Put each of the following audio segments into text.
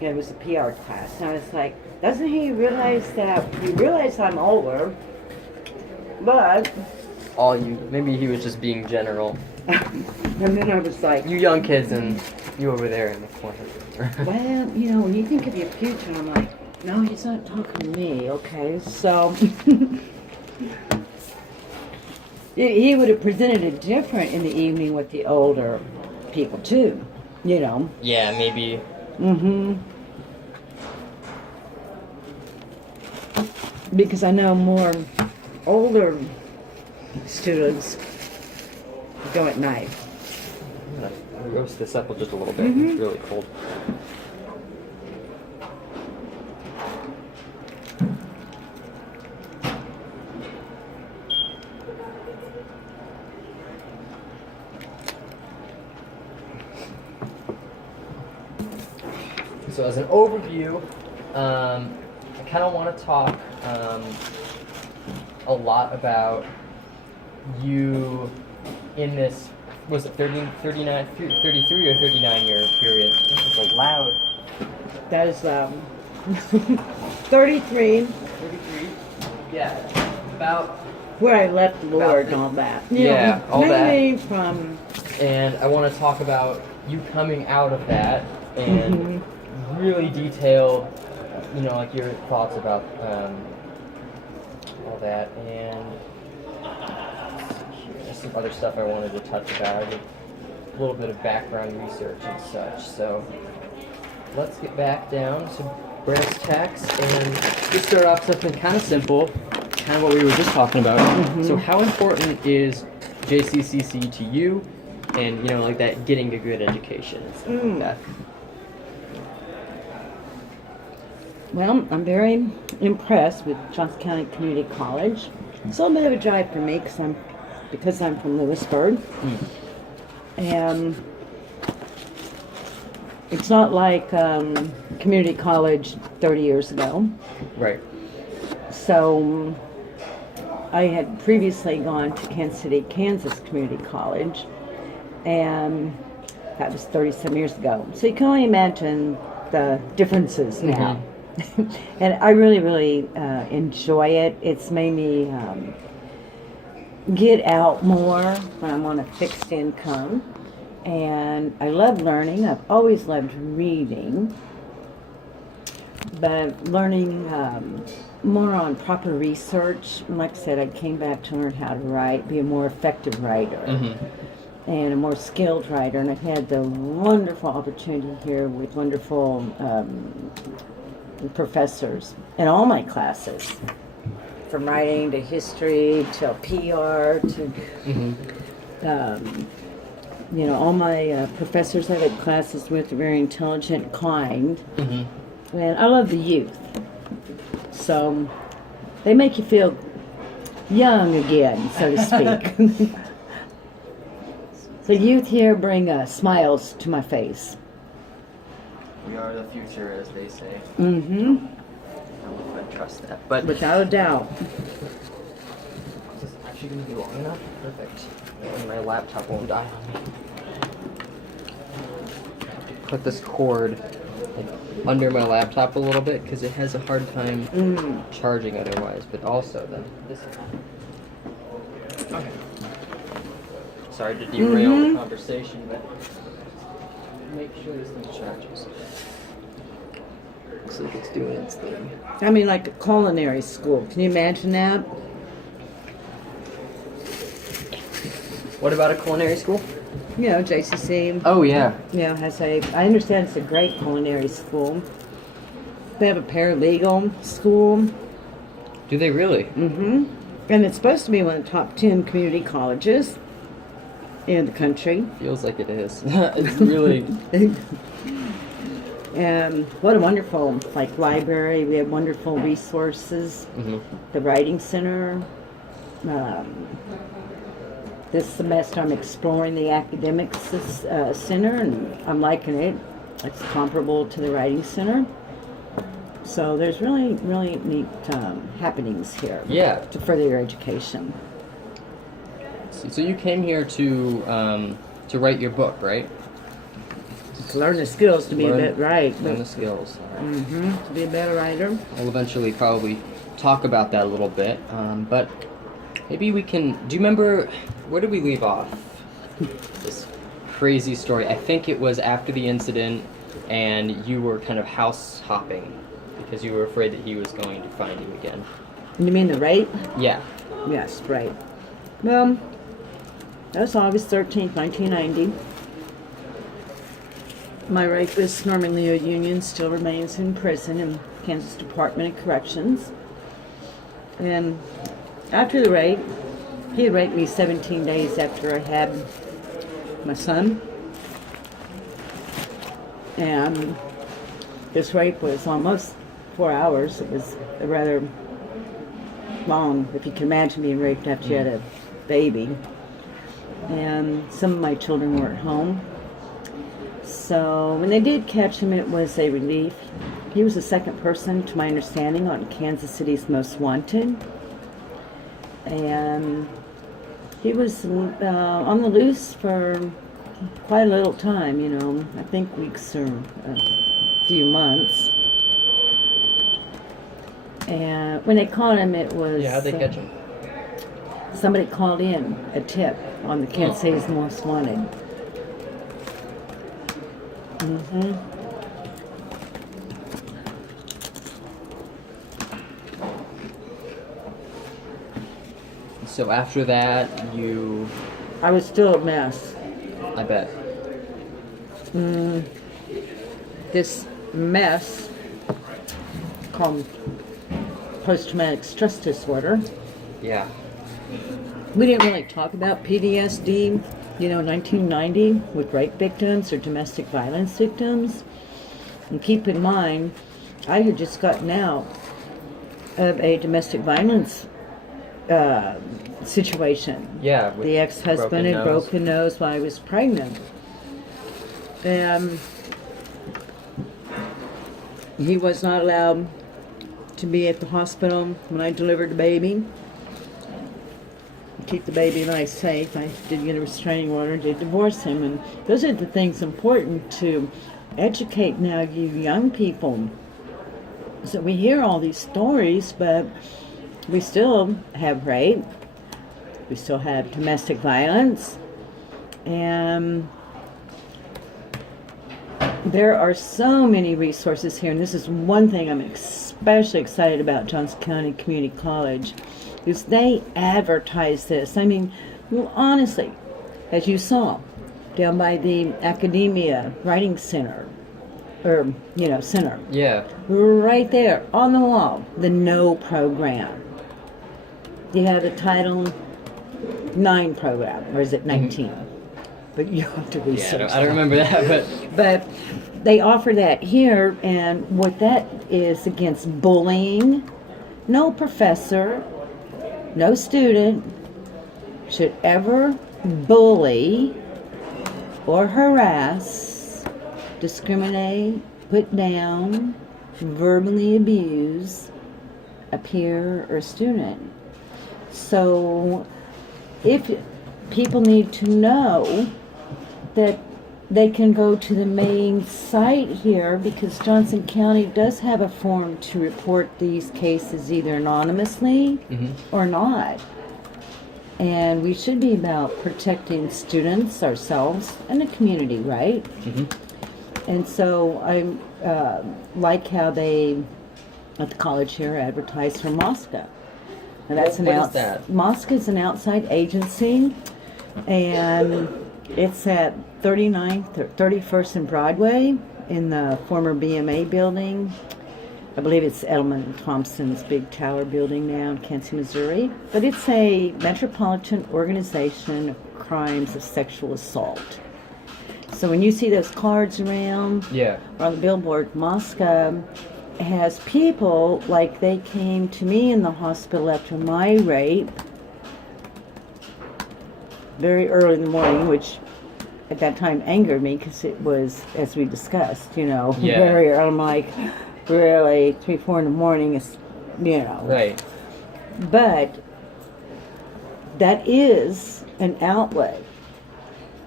It was a PR class, and I was like, doesn't he realize that, he realized I'm older, but, Maybe he was just being general. and then I was like, You young kids and you over there in the corner. well, when you think of your future, I'm like, no, he's not talking to me, okay, so. He would have presented it different in the evening with the older people too, Yeah, maybe. Mm-hmm. Because I know more older students go at night. I'm gonna roast this up just a little bit. Mhm. It's really cold. So as an overview, I kind of want to talk a lot about you in this, was it 33 or 39 year period? This is loud. That is 33, 33? Yeah, about. where I left the Lord About- and all that. Yeah, all that. mainly from. And I want to talk about you coming out of that and really detailed, like your thoughts about all that. And there's some other stuff I wanted to touch about. I did a little bit of background research and such. So let's get back down to brass tacks and just start off something kind of simple, kind of what we were just talking about. So how important is JCCC to you? And like that, getting a good education and stuff like that. Well, I'm very impressed with Johnson County Community College. It's a little bit of a drive for me because I'm from Lewisburg. And it's not like community college 30 years ago. Right. So I had previously gone to Kansas City, Kansas Community College, and that was 37 years ago. So you can only imagine the differences now. And I really, really enjoy it. It's made me get out more when I'm on a fixed income. And I love learning. I've always loved reading. But learning more on proper research. Like I said, I came back to learn how to write, be a more effective writer. And a more skilled writer. And I've had the wonderful opportunity here with wonderful professors in all my classes, from writing to history to PR to all my professors I've had classes with are very intelligent, kind, and I love the youth. So they make you feel young again, so to speak. The youth here bring smiles to my face. We are the future, as they say. I don't know if I trust that, but without a doubt. is this actually going to be long enough? Perfect. And my laptop won't die on me. Put this cord under my laptop a little bit because it has a hard time charging otherwise. But also this. Okay. Sorry to derail the conversation, but make sure this thing charges. Looks like it's doing its thing. I mean, like a culinary school. Can you imagine that? What about a culinary school? JCC. Oh yeah. I understand it's a great culinary school. They have a paralegal school. Do they really? And it's supposed to be one of the top 10 community colleges in the country. Feels like it is. It's really. And what a wonderful library. We have wonderful resources. The Writing Center. This semester I'm exploring the Academics Center, and I'm liking it. It's comparable to the Writing Center. So there's really, really neat happenings here. Yeah. To further your education. So you came here to write your book, right? To learn the skills to be a bit right. Learn the skills. To be a better writer. We'll eventually probably talk about that a little bit, but maybe we can. Do you remember where did we leave off? This crazy story. I think it was after the incident, and you were kind of house hopping because you were afraid that he was going to find you again. You mean the rape? Yeah. Yes, right. Well, that was August 13th, 1990. My rapist, Norman Leo Union, still remains in prison in Kansas Department of Corrections. And after the rape, he had raped me 17 days after I had my son. And this rape was almost 4 hours. It was a rather long, if you can imagine being raped after you had a baby. And some of my children were at home. So when they did catch him, it was a relief. He was the second person, to my understanding, on Kansas City's Most Wanted. And he was on the loose for quite a little time, you know, I think weeks or a few months. And when they caught him, it was... Yeah, how'd they catch him? Somebody called in a tip on the Kansas City's Most Wanted. So after that, you... I was still a mess. I bet. This mess called post-traumatic stress disorder. Yeah. We didn't really talk about PTSD, you know, 1990 with rape victims or domestic violence victims. And keep in mind, I had just gotten out of a domestic violence situation. Yeah. With The ex-husband had broken nose while I was pregnant. And he was not allowed to be at the hospital when I delivered the baby. Keep the baby life safe. I did get a restraining order, did divorce him, and those are the things important to educate now you young people. So we hear all these stories, but we still have rape, we still have domestic violence, and there are so many resources here, and this is one thing I'm especially excited about Johnson County Community College, is they advertise this. I mean, well, honestly, as you saw, down by the Academia Writing Center, or, you know, center. Yeah. Right there, on the wall, the No program. You have the Title 9 program, or is it 19? But you have to research. Yeah, I don't remember that, But they offer that here, and what that is against bullying. No professor, no student should ever bully or harass, discriminate, put down, verbally abuse a peer or student. So if people need to know that they can go to the main site here, because Johnson County does have a form to report these cases either anonymously or not. And we should be about protecting students, ourselves, and the community, right? And so I like how they, at the college here, advertise for MOSCA. And that's What is that? MOSCA is an outside agency, and it's at 39th or 31st and Broadway in the former BMA building. I believe it's Edelman Thompson's big tower building now in Kansas, Missouri. But it's a metropolitan organization of crimes of sexual assault. So when you see those cards around Yeah. or on the billboard, MOSCA has people like they came to me in the hospital after my rape very early in the morning, which at that time angered me because it was, as we discussed, you know, Yeah. very early. I'm like, really, 3, 4 in the morning is, you know. Right. But that is an outlet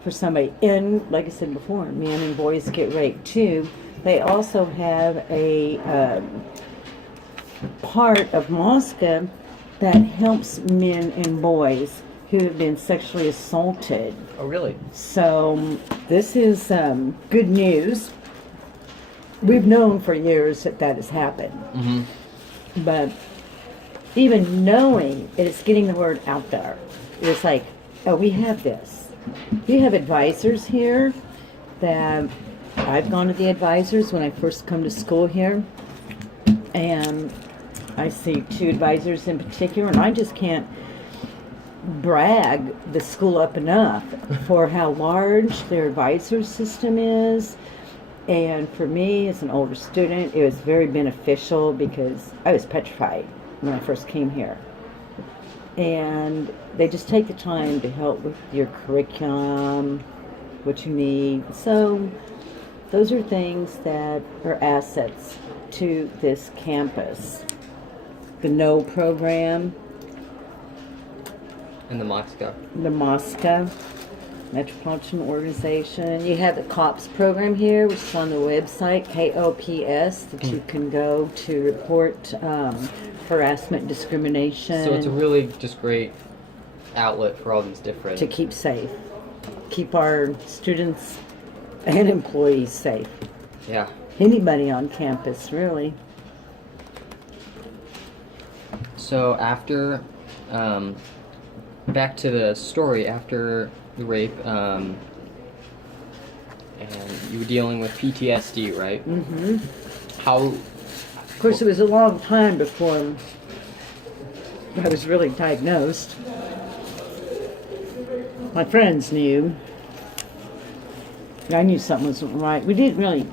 for somebody. And like I said before, men and boys get raped too. They also have a part of Mosca that helps men and boys who have been sexually assaulted. Oh, really? So this is good news. We've known for years that that has happened. Mm-hmm. But even knowing it is getting the word out there. It's like, oh, we have this. We have advisors here that I've gone to the advisors when I first come to school here. And I see 2 advisors in particular, and I just can't brag the school up enough for how large their advisor system is. And for me, as an older student, it was very beneficial because I was petrified when I first came here. And they just take the time to help with your curriculum, what you need. So those are things that are assets to this campus. The KNOW program, And the Mosca. the MOSCA, Metropolitan Organization. You have the COPS program here, which is on the website, KOPS, that you can go to report harassment, discrimination, So it's a really just great outlet for all these different. to keep safe, keep our students and employees safe. Yeah. Anybody on campus, really. So after, back to the story after the rape, and you were dealing with PTSD, right? Mm-hmm. How? Of course, it was a long time before I was really diagnosed. My friends knew. I knew something wasn't right. We didn't really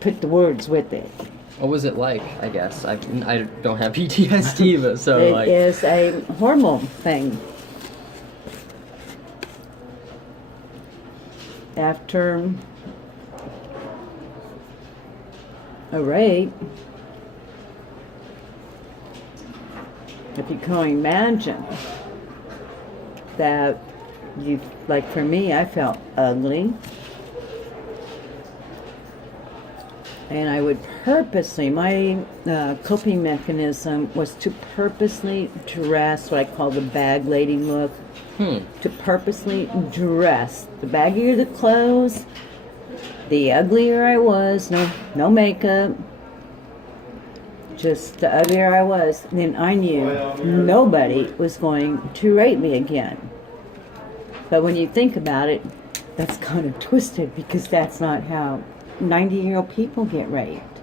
put the words with it. What was it like? I guess I don't have PTSD, but so It like. is a hormone thing. After a rape, if you can imagine that you, like for me, I felt ugly. And I would purposely, my coping mechanism was to purposely dress what I call the bag lady look. To purposely dress. The baggier the clothes, the uglier I was. No makeup. Just the uglier I was. Then I knew nobody was going to rape me again. But when you think about it, that's kind of twisted because that's not how 90-year-old people get raped.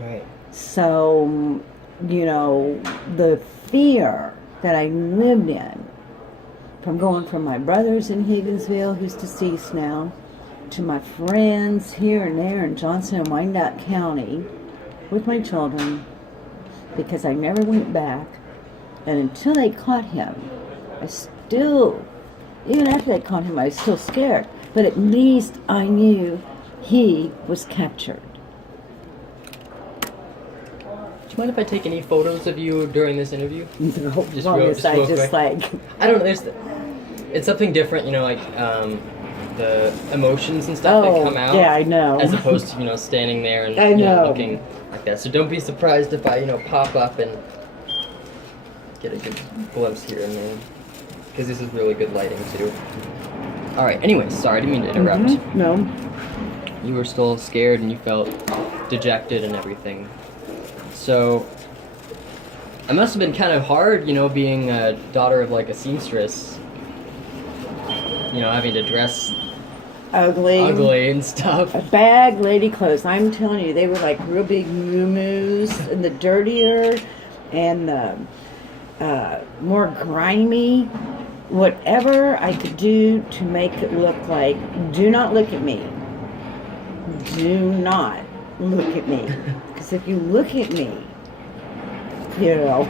Right. So, you know, the fear that I lived in, from going from my brothers in Higginsville, who's deceased now, to my friends here and there in Johnson and Wyandotte County with my children, because I never went back. And until they caught him, I still, even after they caught him, I was still scared. But at least I knew he was captured. Do you mind if I take any photos of you during this interview? No, Just as long real- as just I real just quick. like, I don't know. It's something different, you know, like the emotions and stuff that come out. yeah, I know. As opposed to, you know, standing there and I you know, know. looking like that. So don't be surprised if I, you know, pop up and get a good glimpse here and there. Because this is really good lighting too. Alright, anyways, sorry, I didn't mean to interrupt. Mhm, no. You were still scared and you felt dejected and everything. So, it must have been kind of hard, you know, being a daughter of like a seamstress. You know, having to dress ugly and stuff. Bag lady clothes. I'm telling you, they were like real big moo-moos, and the dirtier and the more grimy, whatever I could do to make it look like, do not look at me. Do not look at me. Because if you look at me, you know,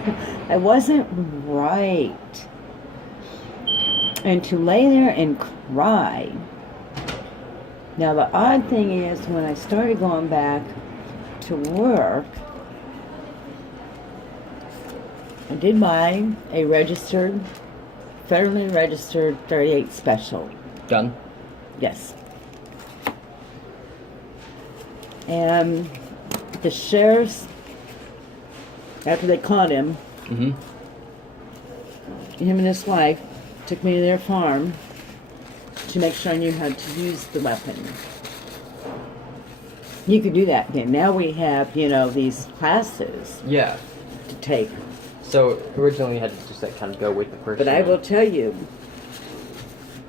I wasn't right. And to lay there and cry. Now the odd thing is, when I started going back to work, I did buy a registered federally registered 38 special. Gun. Yes. And the sheriffs, after they caught him, Mm-hmm. him and his wife took me to their farm to make sure I knew how to use the weapon. You could do that then. Now we have, these classes Yeah. to take. So originally you had to just like kind of go with the person. But I will tell you,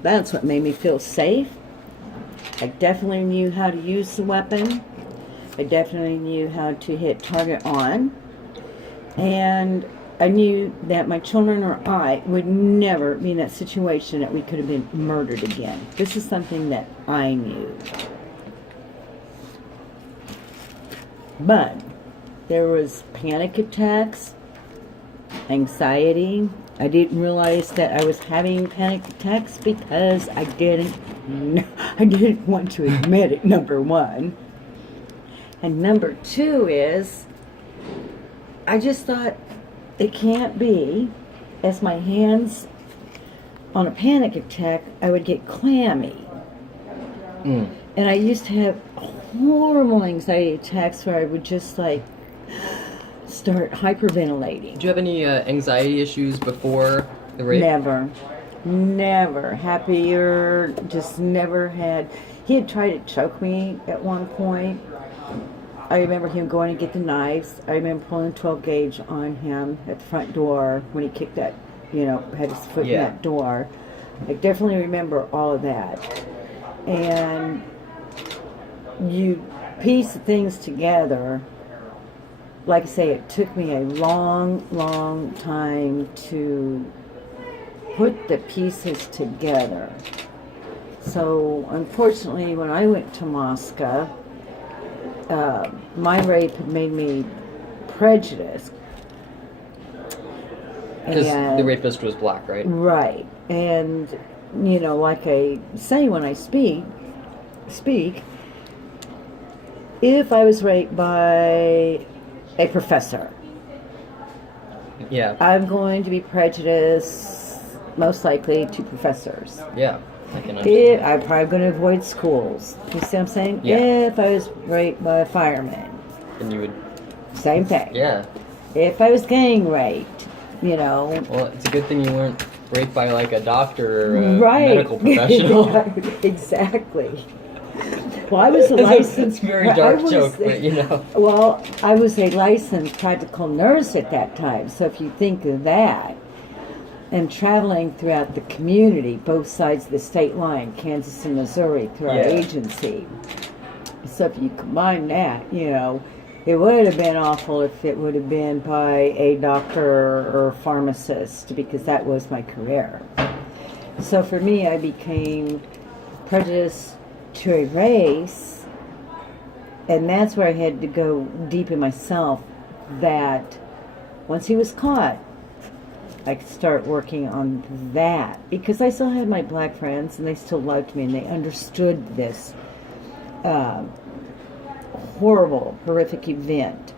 that's what made me feel safe. I definitely knew how to use the weapon. I definitely knew how to hit target on. And I knew that my children or I would never be in that situation that we could have been murdered again. This is something that I knew. But there was panic attacks, anxiety. I didn't realize that I was having panic attacks because I didn't want to admit it, number one. And number two is, I just thought, it can't be, as my hands on a panic attack, I would get clammy. Mm. And I used to have horrible anxiety attacks where I would just start hyperventilating. Do you have any anxiety issues before the rape? Never. Happier, just never had. He had tried to choke me at one point. I remember him going to get the knives. I remember pulling a 12 gauge on him at the front door when he kicked that, had his foot in that door. I definitely remember all of that. And you piece things together. Like I say, it took me a long, long time to put the pieces together. So, unfortunately, when I went to Moscow, my rape had made me prejudiced. Because the rapist was black, right? Right. And, like I say when I speak, if I was raped by a professor, Yeah. I'm going to be prejudiced, most likely, to professors. Yeah. I can understand. I'm probably going to avoid schools. You see what I'm saying? Yeah. If I was raped by a fireman, And you would. same thing. Yeah. If I was gang raped, Well, it's a good thing you weren't raped by like a doctor or a right. medical professional. Exactly. Well, I was a It's licensed. a very dark joke, but Well, I was a licensed practical nurse at that time. So if you think of that, and traveling throughout the community, both sides of the state line, Kansas and Missouri, through our agency. So if you combine that, it would have been awful if it would have been by a doctor or pharmacist, because that was my career. So for me, I became prejudiced to a race, and that's where I had to go deep in myself, that once he was caught, I could start working on that, because I still had my black friends and they still loved me and they understood this horrible, horrific event.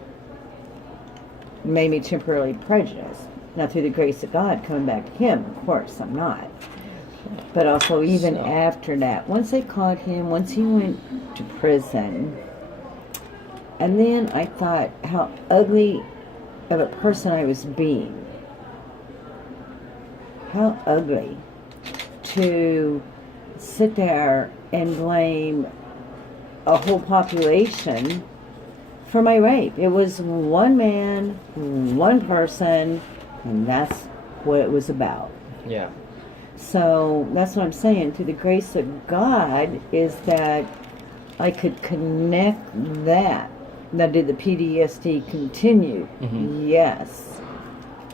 It made me temporarily prejudiced. Now, through the grace of God, coming back to him, of course, I'm not. But also, even after that, once they caught him, once he went to prison, and then I thought how ugly of a person I was being. How ugly to sit there and blame a whole population for my rape. It was one man, one person, and that's what it was about. Yeah. So that's what I'm saying. Through the grace of God is that I could connect that. Now, did the PTSD continue? Mm-hmm. Yes.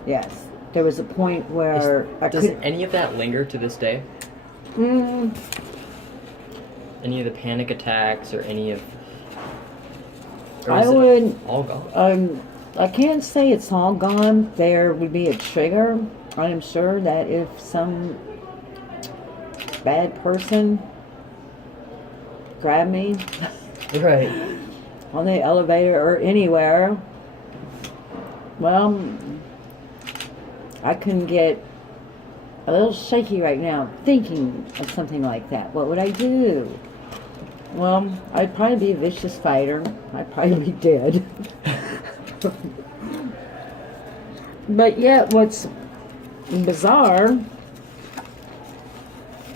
Yes. There was a point where Does any of that linger to this day? Any of the panic attacks or any of... Or is it all gone? I can't say it's all gone. There would be a trigger. I am sure that if some bad person grabbed me Right. on the elevator or anywhere, well, I couldn't get a little shaky right now thinking of something like that. What would I do? Well, I'd probably be a vicious fighter. I'd probably be dead. But yet, what's bizarre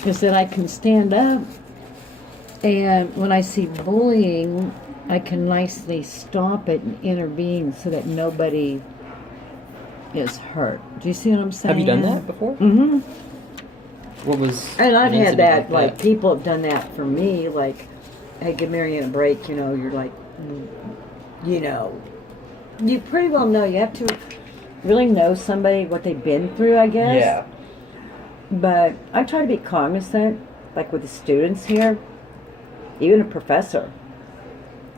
is that I can stand up, and when I see bullying, I can nicely stop it and intervene so that nobody is hurt. Do you see what I'm saying? Have you done that before? Mm-hmm. What was? And I've an had incident that, like, people have done that for me, like, hey, give Marianne a break, you know, you're like, you know, you pretty well know, you have to really know somebody, what they've been through, I guess. Yeah. But I try to be cognizant, like with the students here, even a professor.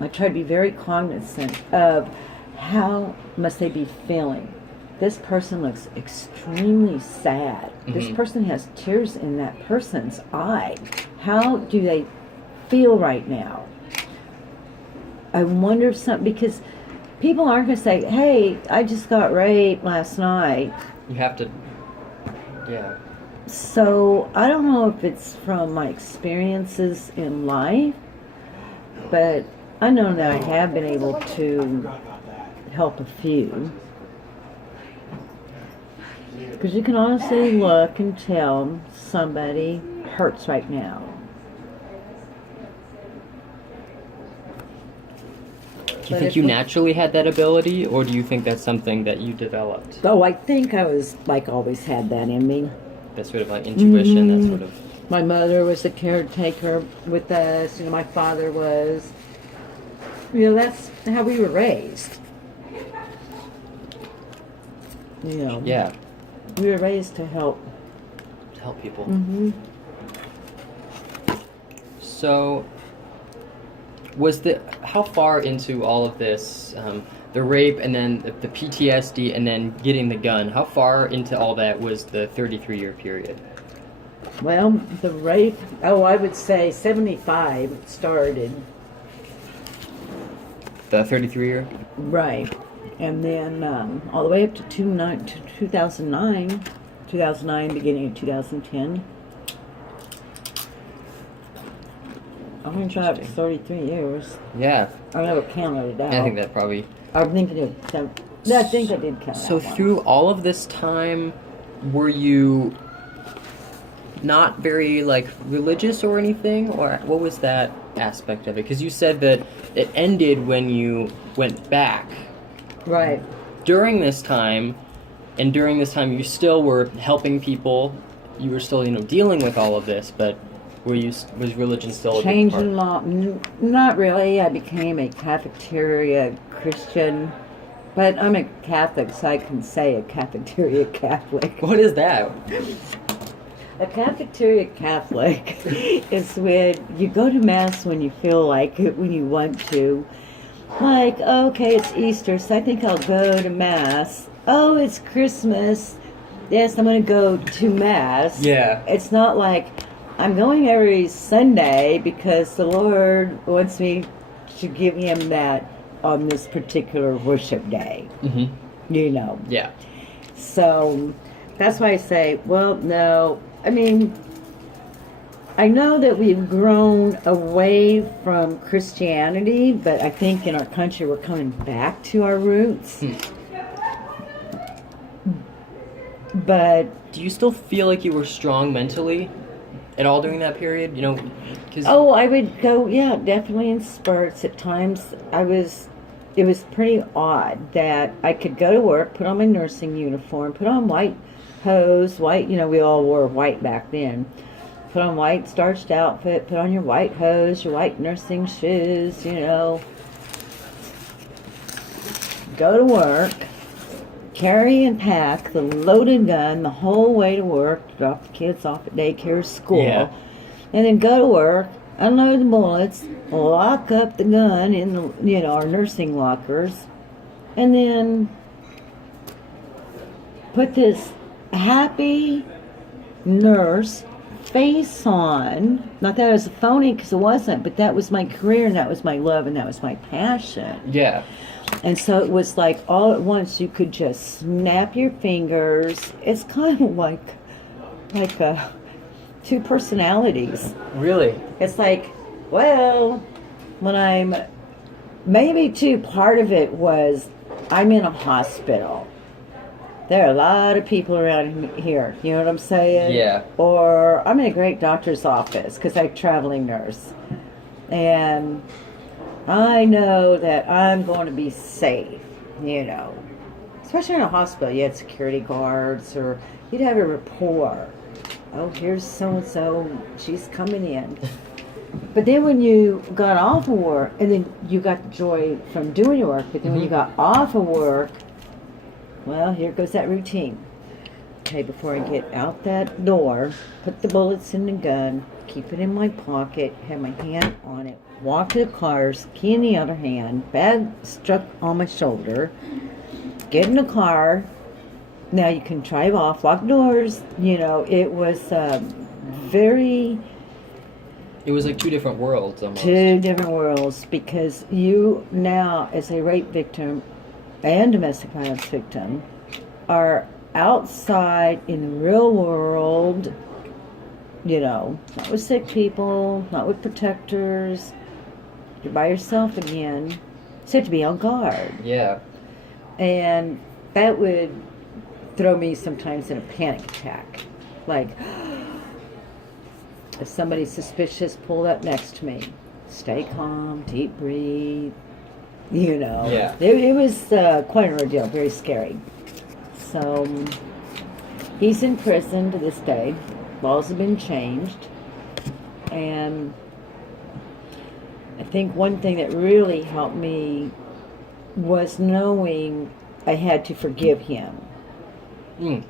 I try to be very cognizant of how must they be feeling. This person looks extremely sad. This Mhm. person has tears in that person's eye. How do they feel right now? I wonder if something, because people aren't going to say, hey, I just got raped last night. You have to. Yeah. So I don't know if it's from my experiences in life, but I know that I have been able to help a few. Because you can honestly look and tell somebody hurts right now. Do you But think if you we- naturally had that ability, or do you think that's something that you developed? Oh, I think I was, like, always had that in me. That sort of like intuition, that sort of. My mother was a caretaker with us. You know, my father was. You know, that's how we were raised. You know. Yeah. We were raised to help. To help people. Mm-hmm. So, how far into all of this, the rape and then the PTSD and then getting the gun, how far into all that was the 33-year period? Well, the rape, I would say 75 started. The 33-year? Right. And then all the way up to 2009, beginning of 2010. I'm going to try it for 33 years. Yeah. I never counted it out. I think that probably. I think I did. I think I did count So that one. through all of this time, were you not very like religious or anything, or what was that aspect of it? Because you said that it ended when you went back. Right. During this time, you still were helping people. You were still, dealing with all of this, but was religion still a big part? Changing law, not really. I became a cafeteria Christian, but I'm a Catholic, so I can say a cafeteria Catholic. What is that? A cafeteria Catholic is when you go to Mass when you feel like it, when you want to. Like, okay, it's Easter, so I think I'll go to Mass. Oh, it's Christmas. Yes, I'm going to go to Mass. Yeah. It's not like I'm going every Sunday because the Lord wants me to give Him that on this particular worship day. Mm-hmm. Yeah. So that's why I say, well, no. I mean, I know that we've grown away from Christianity, but I think in our country we're coming back to our roots. But Do you still feel like you were strong mentally at all during that period? 'Cause oh, I would go, yeah, definitely in spurts. At times it was pretty odd that I could go to work, put on my nursing uniform, put on white hose, white, we all wore white back then. Put on white starched outfit, put on your white hose, your white nursing shoes, go to work, carry and pack the loaded gun the whole way to work, drop the kids off at daycare, school, Yeah. and then go to work, unload the bullets, lock up the gun in the, our nursing lockers, and then put this happy nurse face on. Not that it was phony, because it wasn't, but that was my career and that was my love and that was my passion. Yeah. And so it was like all at once you could just snap your fingers. It's kind of like like two personalities. Really? It's like, well, when I'm maybe too part of it was I'm in a hospital. There are a lot of people around here. You know what I'm saying? Yeah. Or I'm in a great doctor's office because I'm a traveling nurse. And I know that I'm going to be safe, you know. Especially in a hospital, you had security guards or you'd have a rapport. Oh, here's so-and-so, she's coming in. But then when you got off of work, and then you got the joy from doing your work, but then when you got off of work, well, here goes that routine. Okay, before I get out that door, put the bullets in the gun, keep it in my pocket, have my hand on it, walk to the cars, key in the other hand, bag struck on my shoulder, get in the car. Now you can drive off, lock doors. You know, it was very... It was like two different worlds almost. Two different worlds, because you now, as a rape victim and domestic violence victim, are outside in the real world, you know, not with sick people, not with protectors. You're by yourself again. So you have to be on guard. Yeah. And that would throw me sometimes in a panic attack. Like, if somebody's suspicious, pull up next to me. Stay calm, deep breathe, you know. Yeah. It was quite an ordeal, very scary. So, he's in prison to this day. Laws have been changed. And I think one thing that really helped me was knowing I had to forgive him. Mm.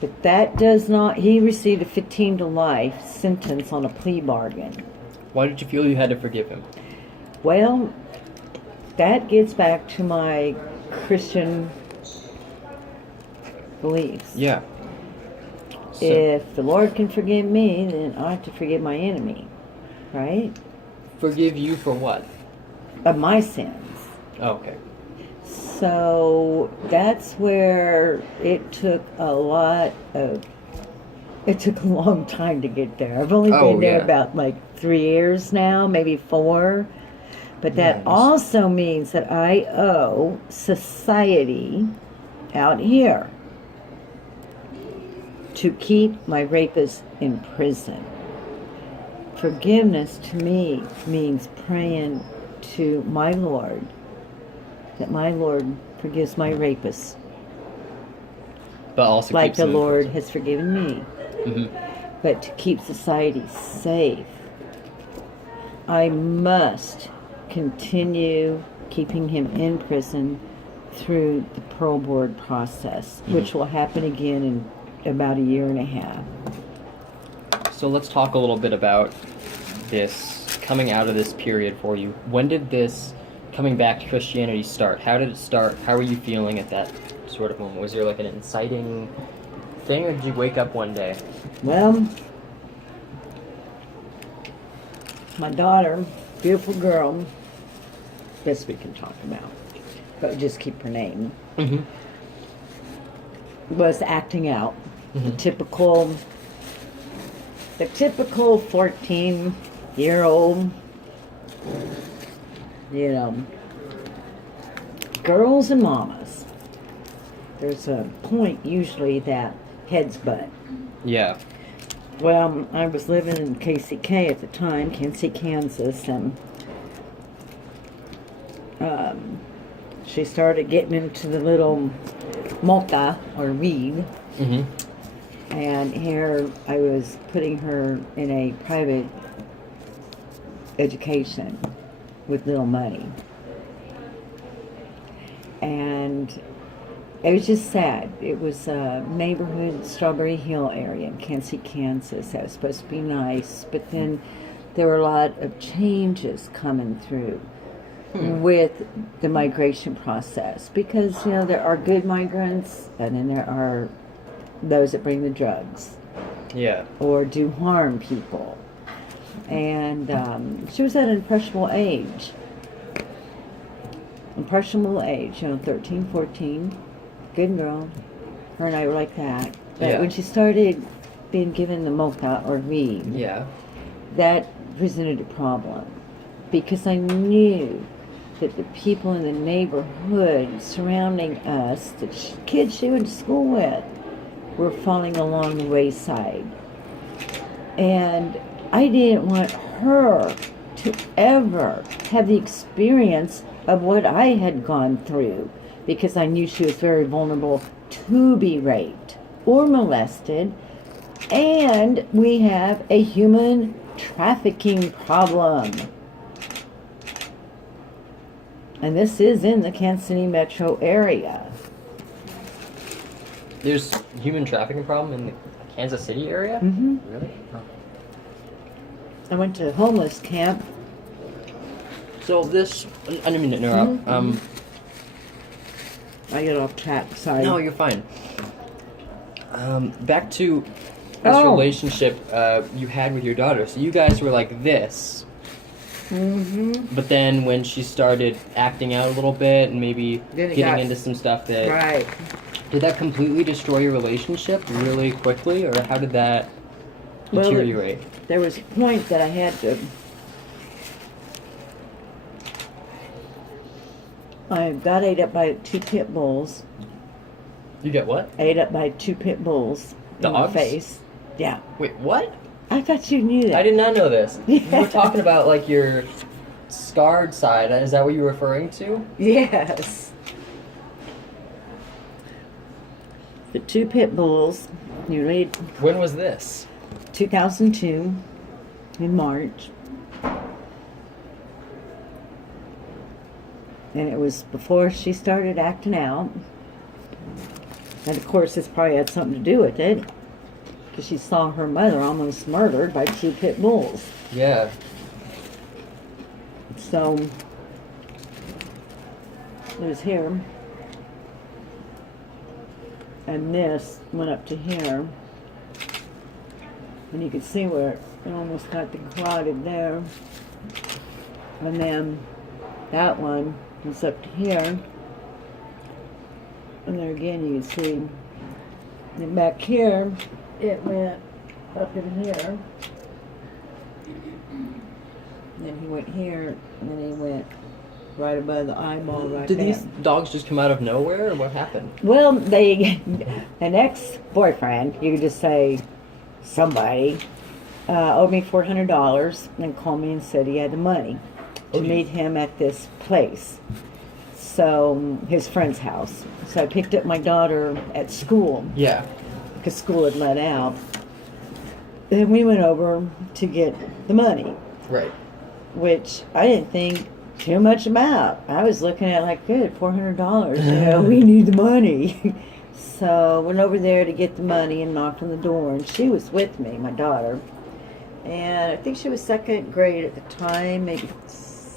But that does not, he received a 15 to life sentence on a plea bargain. Why did you feel you had to forgive him? Well, that gets back to my Christian beliefs. Yeah. So, If the Lord can forgive me, then I have to forgive my enemy, right? forgive you for what? Of my sins. Oh, okay. So that's where it took a long time to get there. I've only been there about like 3 years now, maybe 4. But that Nice. also means that I owe society out here to keep my rapist in prison. Forgiveness to me means praying to my Lord that my Lord forgives my rapists, But also like keeps the him in Lord prison. has forgiven me. But to keep society safe, I must continue keeping him in prison through the parole board process, which will happen again in about 1.5 years. So let's talk a little bit about this coming out of this period for you. When did this coming back to Christianity start? How did it start? How were you feeling at that sort of moment? Was there like an inciting thing, or did you wake up one day? Well, my daughter, beautiful girl, this we can talk about, but just keep her name, Mm-hmm. was acting out. Mhm. The typical 14-year-old, you know, girls and mamas. There's a point usually that heads butt. Yeah. Well, I was living in KCK at the time, Kansas, Kansas, and she started getting into the little mocha or weed, Mm-hmm. and here I was putting her in a private education with little money. And it was just sad. It was a neighborhood, Strawberry Hill area in Kansas, Kansas. That was supposed to be nice, but then there were a lot of changes coming through with the migration process, because, you know, there are good migrants and then there are those that bring the drugs Yeah. or do harm people. And she was at an impressionable age. Impressionable age, you know, 13, 14. Good girl. Her and I were like that. But Yeah. when she started being given the mocha or weed, Yeah. that presented a problem because I knew that the people in the neighborhood surrounding us, the kids she went to school with, were falling along the wayside. And I didn't want her to ever have the experience of what I had gone through because I knew she was very vulnerable to be raped or molested. And we have a human trafficking problem. And this is in the Kansas City metro area. There's human trafficking problem in the Kansas City area? Mm-hmm. Really? Oh. I went to homeless camp. So this, I didn't mean to interrupt. Mhm. I get off track, sorry. No, you're fine. Back to this Oh. relationship you had with your daughter. So you guys were like this, Mm-hmm. but then when she started acting out a little bit and maybe Then it getting got- into some stuff that Right. did that completely destroy your relationship really quickly, or how did that Well, deteriorate? There was a point that I had to. I got ate up by 2 pit bulls. You get what? Ate up by 2 pit bulls in the Dogs? face. Yeah. Wait, what? I thought you knew that. I did not know this. You Yeah. were talking about like your scarred side. Is that what you were referring to? Yes. The 2 pit bulls, you read When was this? 2002 in March. And it was before she started acting out. And of course, this probably had something to do with it. Because she saw her mother almost murdered by 2 pit bulls. Yeah. So, it was here. And this went up to here. And you could see where it almost got the carotid there. And then that one was up to here. And there again you can see. And back here, it went up in here. And then he went here, and then he went right above the eyeball right Did there. these dogs just come out of nowhere, or what happened? Well, an ex-boyfriend, you could just say somebody, owed me $400 and called me and said he had the money to Oh, meet him at this place. So, his friend's house. So I picked up my daughter at school, Yeah. because school had let out. Then we went over to get the money, Right. which I didn't think too much about. I was looking at like, good, $400, we need the money. So went over there to get the money and knocked on the door, and she was with me, my daughter. And I think she was 2nd grade at the time, maybe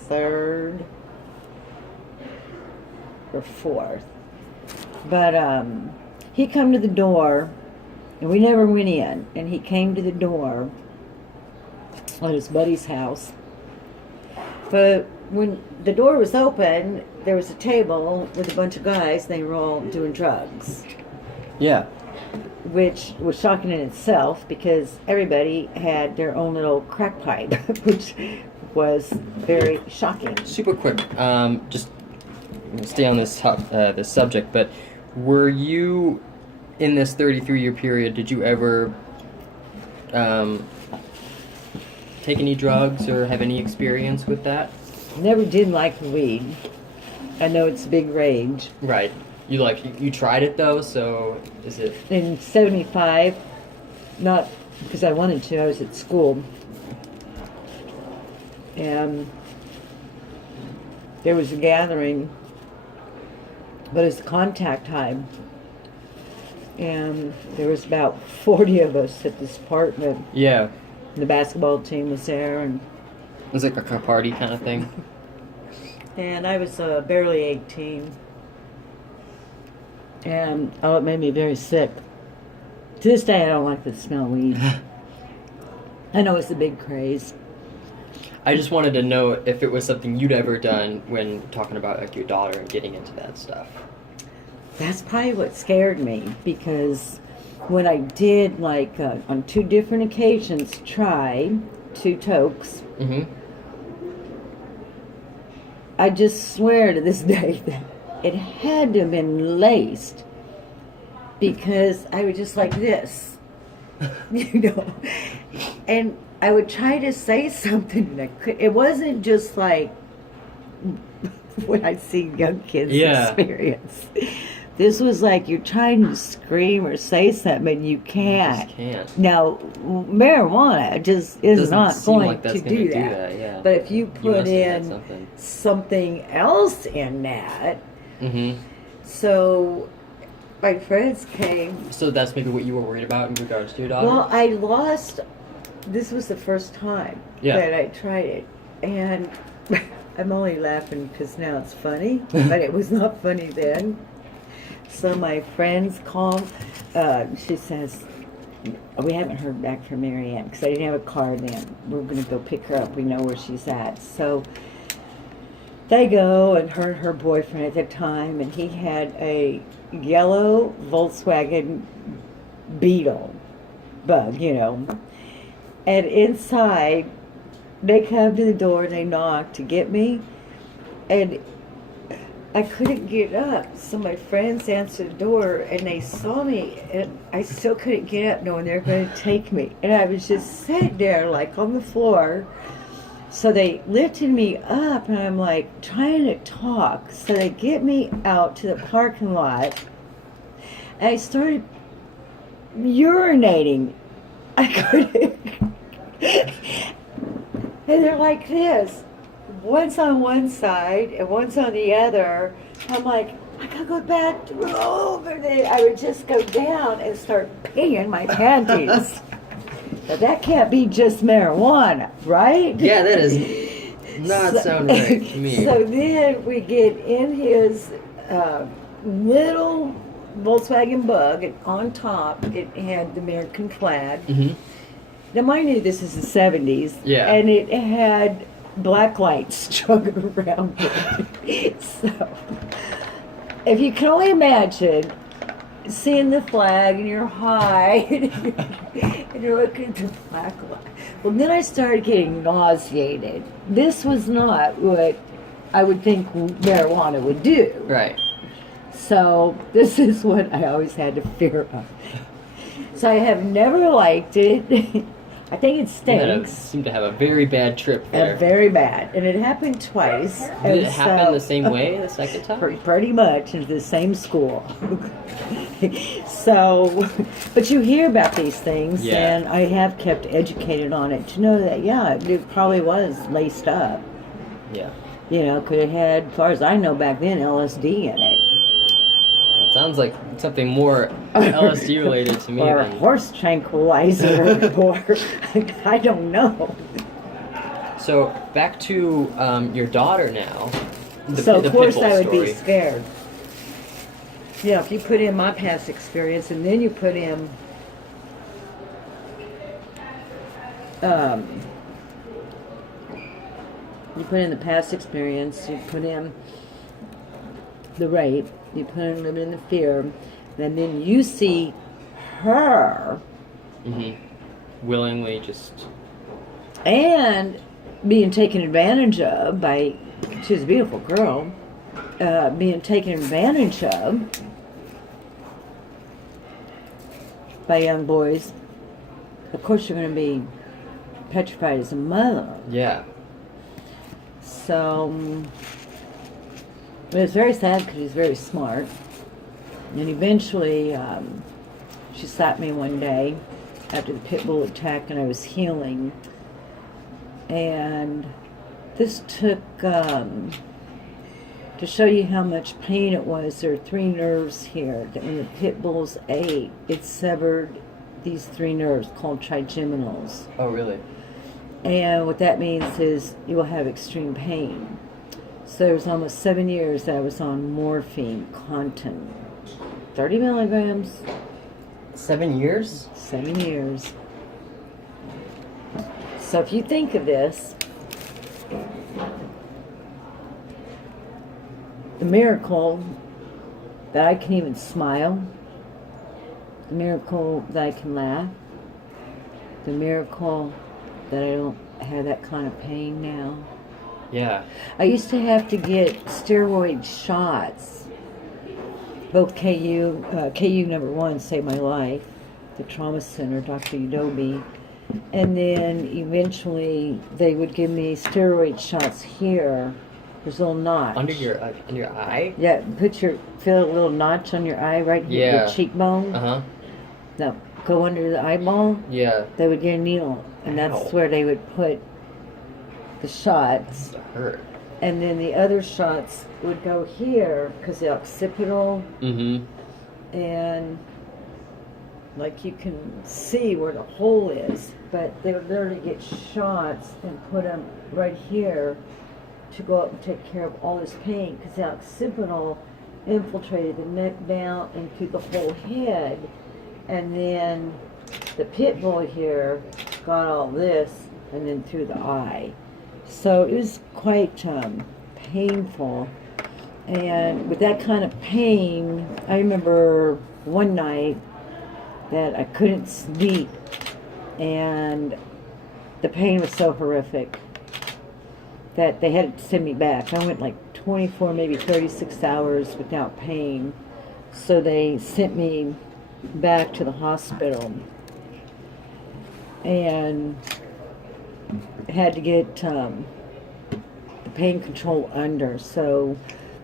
3rd or 4th. But he come to the door, and we never went in. And he came to the door at his buddy's house. But when the door was open, there was a table with a bunch of guys. They were all doing drugs, Yeah. which was shocking in itself because everybody had their own little crack pipe, which was very shocking. Super quick. Just stay on this subject, but were you in this 33-year period? Did you ever take any drugs or have any experience with that? Never did like weed. I know it's a big rage. Right. You tried it though, so is it? In 75, not because I wanted to, I was at school. And there was a gathering, but it's contact time. And there was about 40 of us at this apartment. Yeah. The basketball team was there, and It was like a party kind of thing. I was barely 18. And it made me very sick. To this day, I don't like the smell of weed. I know it's a big craze. I just wanted to know if it was something you'd ever done when talking about like your daughter and getting into that stuff. That's probably what scared me, because when I did, like, on 2 different occasions, try 2 tokes, Mm-hmm. I just swear to this day that it had to have been laced because I was just like this, you know. And I would try to say something and I could. It wasn't just like what I see young kids Yeah. experience. This was like you're trying to scream or say something and you You can't. just can't. Now, marijuana just is Doesn't not seem going like that's to gonna do do that. that, yeah. But if you You put must have had in something. something else in that, Mm-hmm. so my friends came. So that's maybe what you were worried about in regards to your daughter? Well, I lost. This was the first time Yeah. that I tried it, and I'm only laughing because now it's funny, but it was not funny then. So my friends call. She says, "We haven't heard back from Marianne because I didn't have a car then. We're going to go pick her up. We know where she's at." So they go, and her boyfriend at the time, and he had a yellow Volkswagen Beetle bug, you know. And inside, they come to the door and they knock to get me, and I couldn't get up. So my friends answered the door and they saw me, and I still couldn't get up knowing they were going to take me. And I was just sitting there like on the floor. So they lifted me up and I'm like trying to talk. So they get me out to the parking lot and I started urinating. I couldn't. And they're like this. One's on one side and one's on the other. I'm like, I gotta go back over there. I would just go down and start peeing my panties. Now that can't be just marijuana, right? Yeah, that is not sound right to me. So then we get in his little Volkswagen Bug, and on top it had the American flag. Mm-hmm. Now, mind you, this is the 70s. Yeah. And it had black lights strung around it. So, if you can only imagine seeing the flag and you're high and you're looking at the black light. Well, then I started getting nauseated. This was not what I would think marijuana would do. Right. So, this is what I always had to fear of. So, I have never liked it. I think it You stinks. seem to have a very bad trip there. Very bad. And it happened twice. Did And it happen so- the same way the second time? Pretty much in the same school. So, but you hear about these things, Yeah. and I have kept educated on it to know that, yeah, it probably was laced up. Yeah. You know, could have had, as far as I know back then, LSD in it. It sounds like something more LSD related to me. Or a than- horse tranquilizer, or I don't know. So back to your daughter now. So the of course pit bull I would story. be scared. Yeah, if you put in my past experience and then you put in the past experience, you put in the rape, you put in living in the fear, and then you see her Mhm. Willingly just. and being taken advantage of by, she was a beautiful girl, being taken advantage of by young boys. Of course you're going to be petrified as a mother. Yeah. So, but it's very sad because he's very smart. And eventually, she slapped me one day after the pit bull attack, and I was healing. And this took, to show you how much pain it was, there are 3 nerves here that when the pit bulls ate, it severed these 3 nerves called trigeminals. Oh, really? And what that means is you will have extreme pain. So it was almost 7 years that I was on morphine, Contin. 30 milligrams, 7 years? 7 years. So if you think of this, the miracle that I can even smile, the miracle that I can laugh, the miracle that I don't have that kind of pain now. Yeah. I used to have to get steroid shots. Both KU number one saved my life, the trauma center, Dr. Udobi. And then eventually they would give me steroid shots here. There's a little notch. Under your eye? Yeah, feel a little notch on your eye right here, Yeah. your cheekbone. Uh-huh. No, go under the eyeball. Yeah. They would get a needle, and that's Ow. where they would put the shots. It hurt. And then the other shots would go here because the occipital, Mm-hmm. and like you can see where the hole is, but they would literally get shots and put them right here to go up and take care of all this pain because the occipital infiltrated the neck down and through the whole head, and then the pit bull here got all this and then through the eye. So it was quite painful. And with that kind of pain, I remember one night that I couldn't sleep, and the pain was so horrific that they had to send me back. I went like 24, maybe 36 hours without pain. So they sent me back to the hospital and had to get the pain control under. So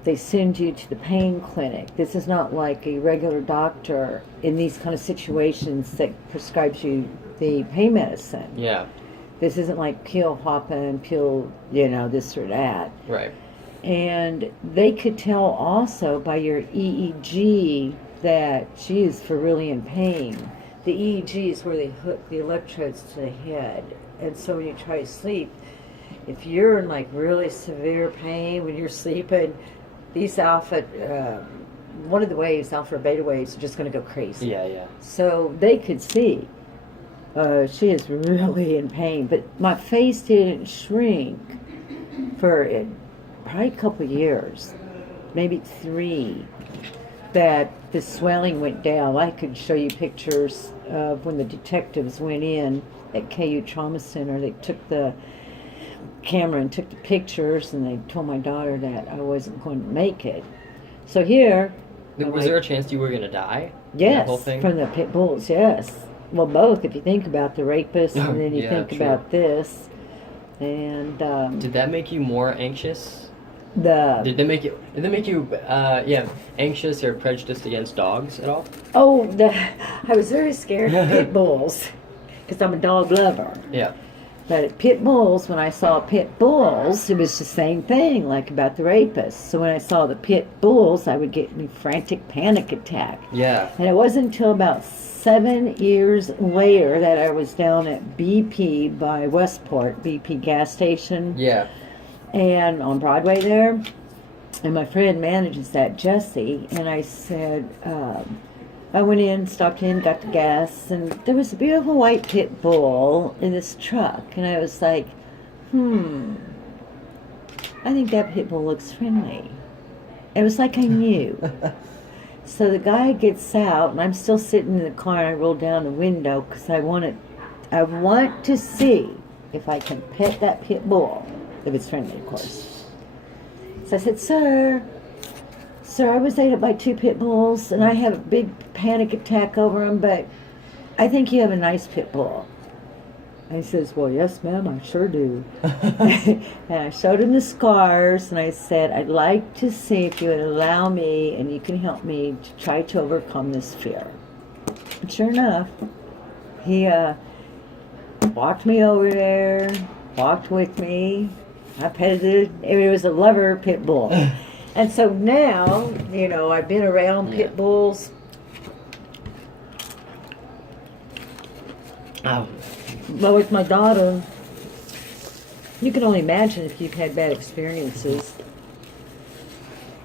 they send you to the pain clinic. This is not like a regular doctor in these kind of situations that prescribes you the pain medicine. Yeah. This isn't like pill hopping, pill, this or that. Right. And they could tell also by your EEG that she is for really in pain. The EEG is where they hook the electrodes to the head. And so when you try to sleep, if you're in like really severe pain when you're sleeping, these one of the waves, alpha or beta waves, are just going to go crazy. Yeah, yeah. So they could see she is really in pain. But my face didn't shrink for probably a couple of years, maybe 3, that the swelling went down. I could show you pictures of when the detectives went in at KU Trauma Center. They took the camera and took the pictures, and they told my daughter that I wasn't going to make it. So here... Was there a chance you were going to die? Yes, That whole thing? from the pit bulls, yes. Well, both, if you think about the rapist, and then you Yeah, think true. about this. And Did that make you more anxious? the... Did they make you anxious or prejudiced against dogs at all? I was very scared of pit bulls, because I'm a dog lover. Yeah. But at pit bulls, when I saw pit bulls, it was the same thing, like about the rapist. So when I saw the pit bulls, I would get a frantic panic attack. Yeah. And it wasn't until about 7 years later that I was down at BP by Westport, BP gas station, Yeah. and on Broadway there. And my friend manages that, Jesse, and I said, I went in, stopped in, got the gas, and there was a beautiful white pit bull in this truck. And I was like, I think that pit bull looks friendly. It was like I knew. So the guy gets out, and I'm still sitting in the car, and I roll down the window because I want to see if I can pet that pit bull, if it's friendly, of course. So I said, Sir, I was ate up by 2 pit bulls, and I have a big panic attack over them, but I think you have a nice pit bull. And he says, well, yes, ma'am, I sure do. And I showed him the scars, and I said, I'd like to see if you would allow me, and you can help me to try to overcome this fear. And sure enough, he walked me over there, walked with me. I petted it. It was a lover pit bull. And so now, I've been around pit bulls. Oh. Well, with my daughter, you can only imagine if you've had bad experiences.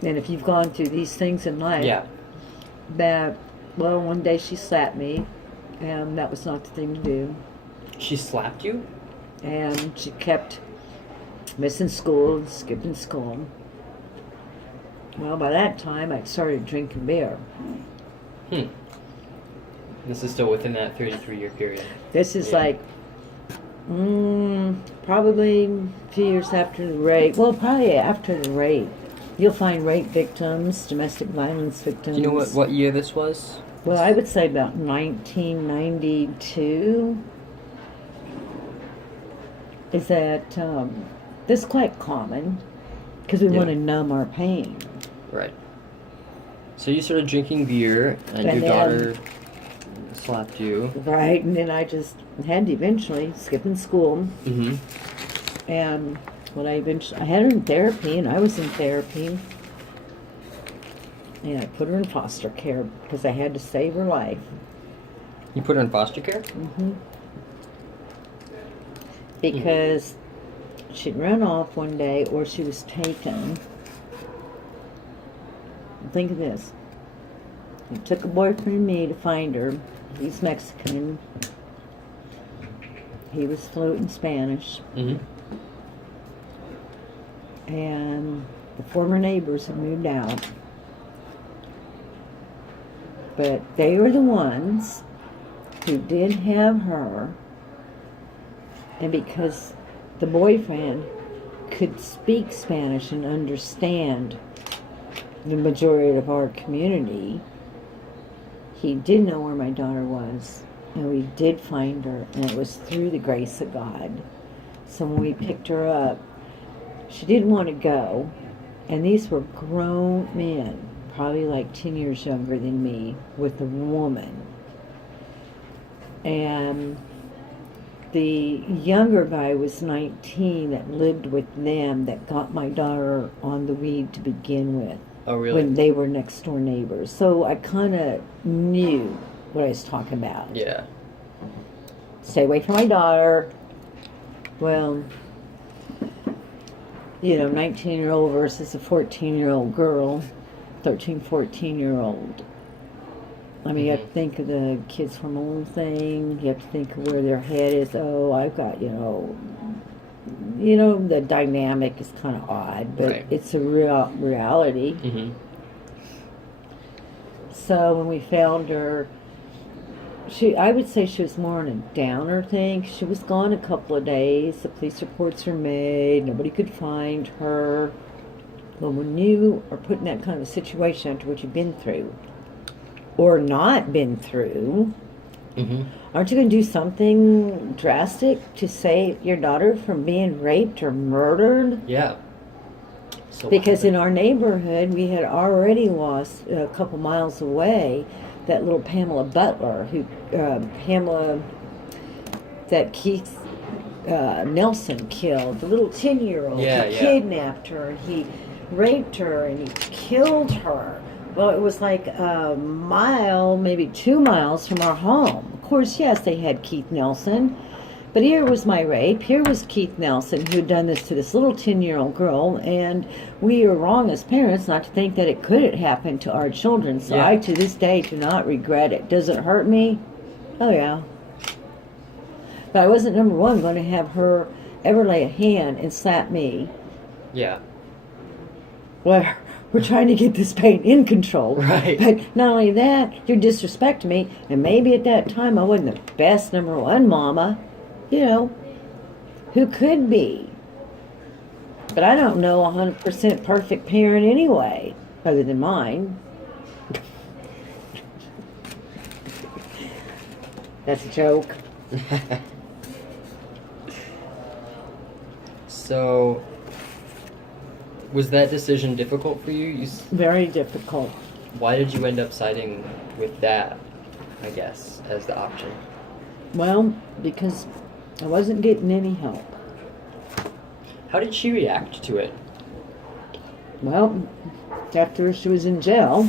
And if you've gone through these things in life. Yeah. That, well, one day she slapped me, and that was not the thing to do. She slapped you? And she kept missing school, skipping school. Well, by that time, I'd started drinking beer. This is still within that 33-year period. This is Yeah. like, probably a few years after the rape. Well, probably after the rape. You'll find rape victims, domestic violence Do victims. you know what year this was? Well, I would say about 1992. Is that this is quite common because we Yeah. want to numb our pain. Right. So you started drinking beer, and And your then- daughter slapped you. Right, and then I just had to eventually skip in school. Mm-hmm. And when I had her in therapy, and I was in therapy, and I put her in foster care because I had to save her life. You put her in foster care? Because she'd run off one day, or she was taken. Think of this. It took a boyfriend and me to find her. He's Mexican. He was fluent in Spanish. Mm-hmm. And the former neighbors had moved out. But they were the ones who did have her, and because the boyfriend could speak Spanish and understand the majority of our community, he did know where my daughter was, and we did find her, and it was through the grace of God. So when we picked her up, she didn't want to go, and these were grown men, probably like 10 years younger than me, with a woman. And the younger guy was 19 that lived with them, that got my daughter on the weed to begin with. Oh, really? When they were next door neighbors. So I kind of knew what I was talking about. Yeah. Stay away from my daughter. Well, 19-year-old versus a 14-year-old girl, 13, 14-year-old. I mean, you have to think of the kids' hormone thing. You have to think of where their head is. Oh, I've got, the dynamic is kind of odd, but Right. it's a real reality. Mm-hmm. So when we found her, I would say she was more on a downer thing. She was gone a couple of days. The police reports were made. Nobody could find her. Well, when you are put in that kind of a situation after what you've been through, or not been through, Mm-hmm. aren't you going to do something drastic to save your daughter from being raped or murdered? Yeah. So Because in our neighborhood, we had already lost a couple miles away that little Pamela Butler, that Keith Nelson killed, the little 10-year-old. Yeah, He yeah. kidnapped her, and he raped her, and he killed her. Well, it was like a mile, maybe 2 miles from our home. Of course, yes, they had Keith Nelson. But here was my rape. Here was Keith Nelson, who had done this to this little 10-year-old girl. And we are wrong as parents not to think that it could happen to our children. So Yeah. I, to this day, do not regret it. Does it hurt me? Oh, yeah. But I wasn't, number one, going to have her ever lay a hand and slap me. Yeah. Well, we're trying to get this pain in control. Right. But not only that, you disrespect me. And maybe at that time I wasn't the best number one mama. Who could be? But I don't know a 100% perfect parent anyway, other than mine. That's a joke. So, was that decision difficult for you? Very difficult. Why did you end up siding with that, I guess, as the option? Well, because I wasn't getting any help. How did she react to it? Well, after she was in jail.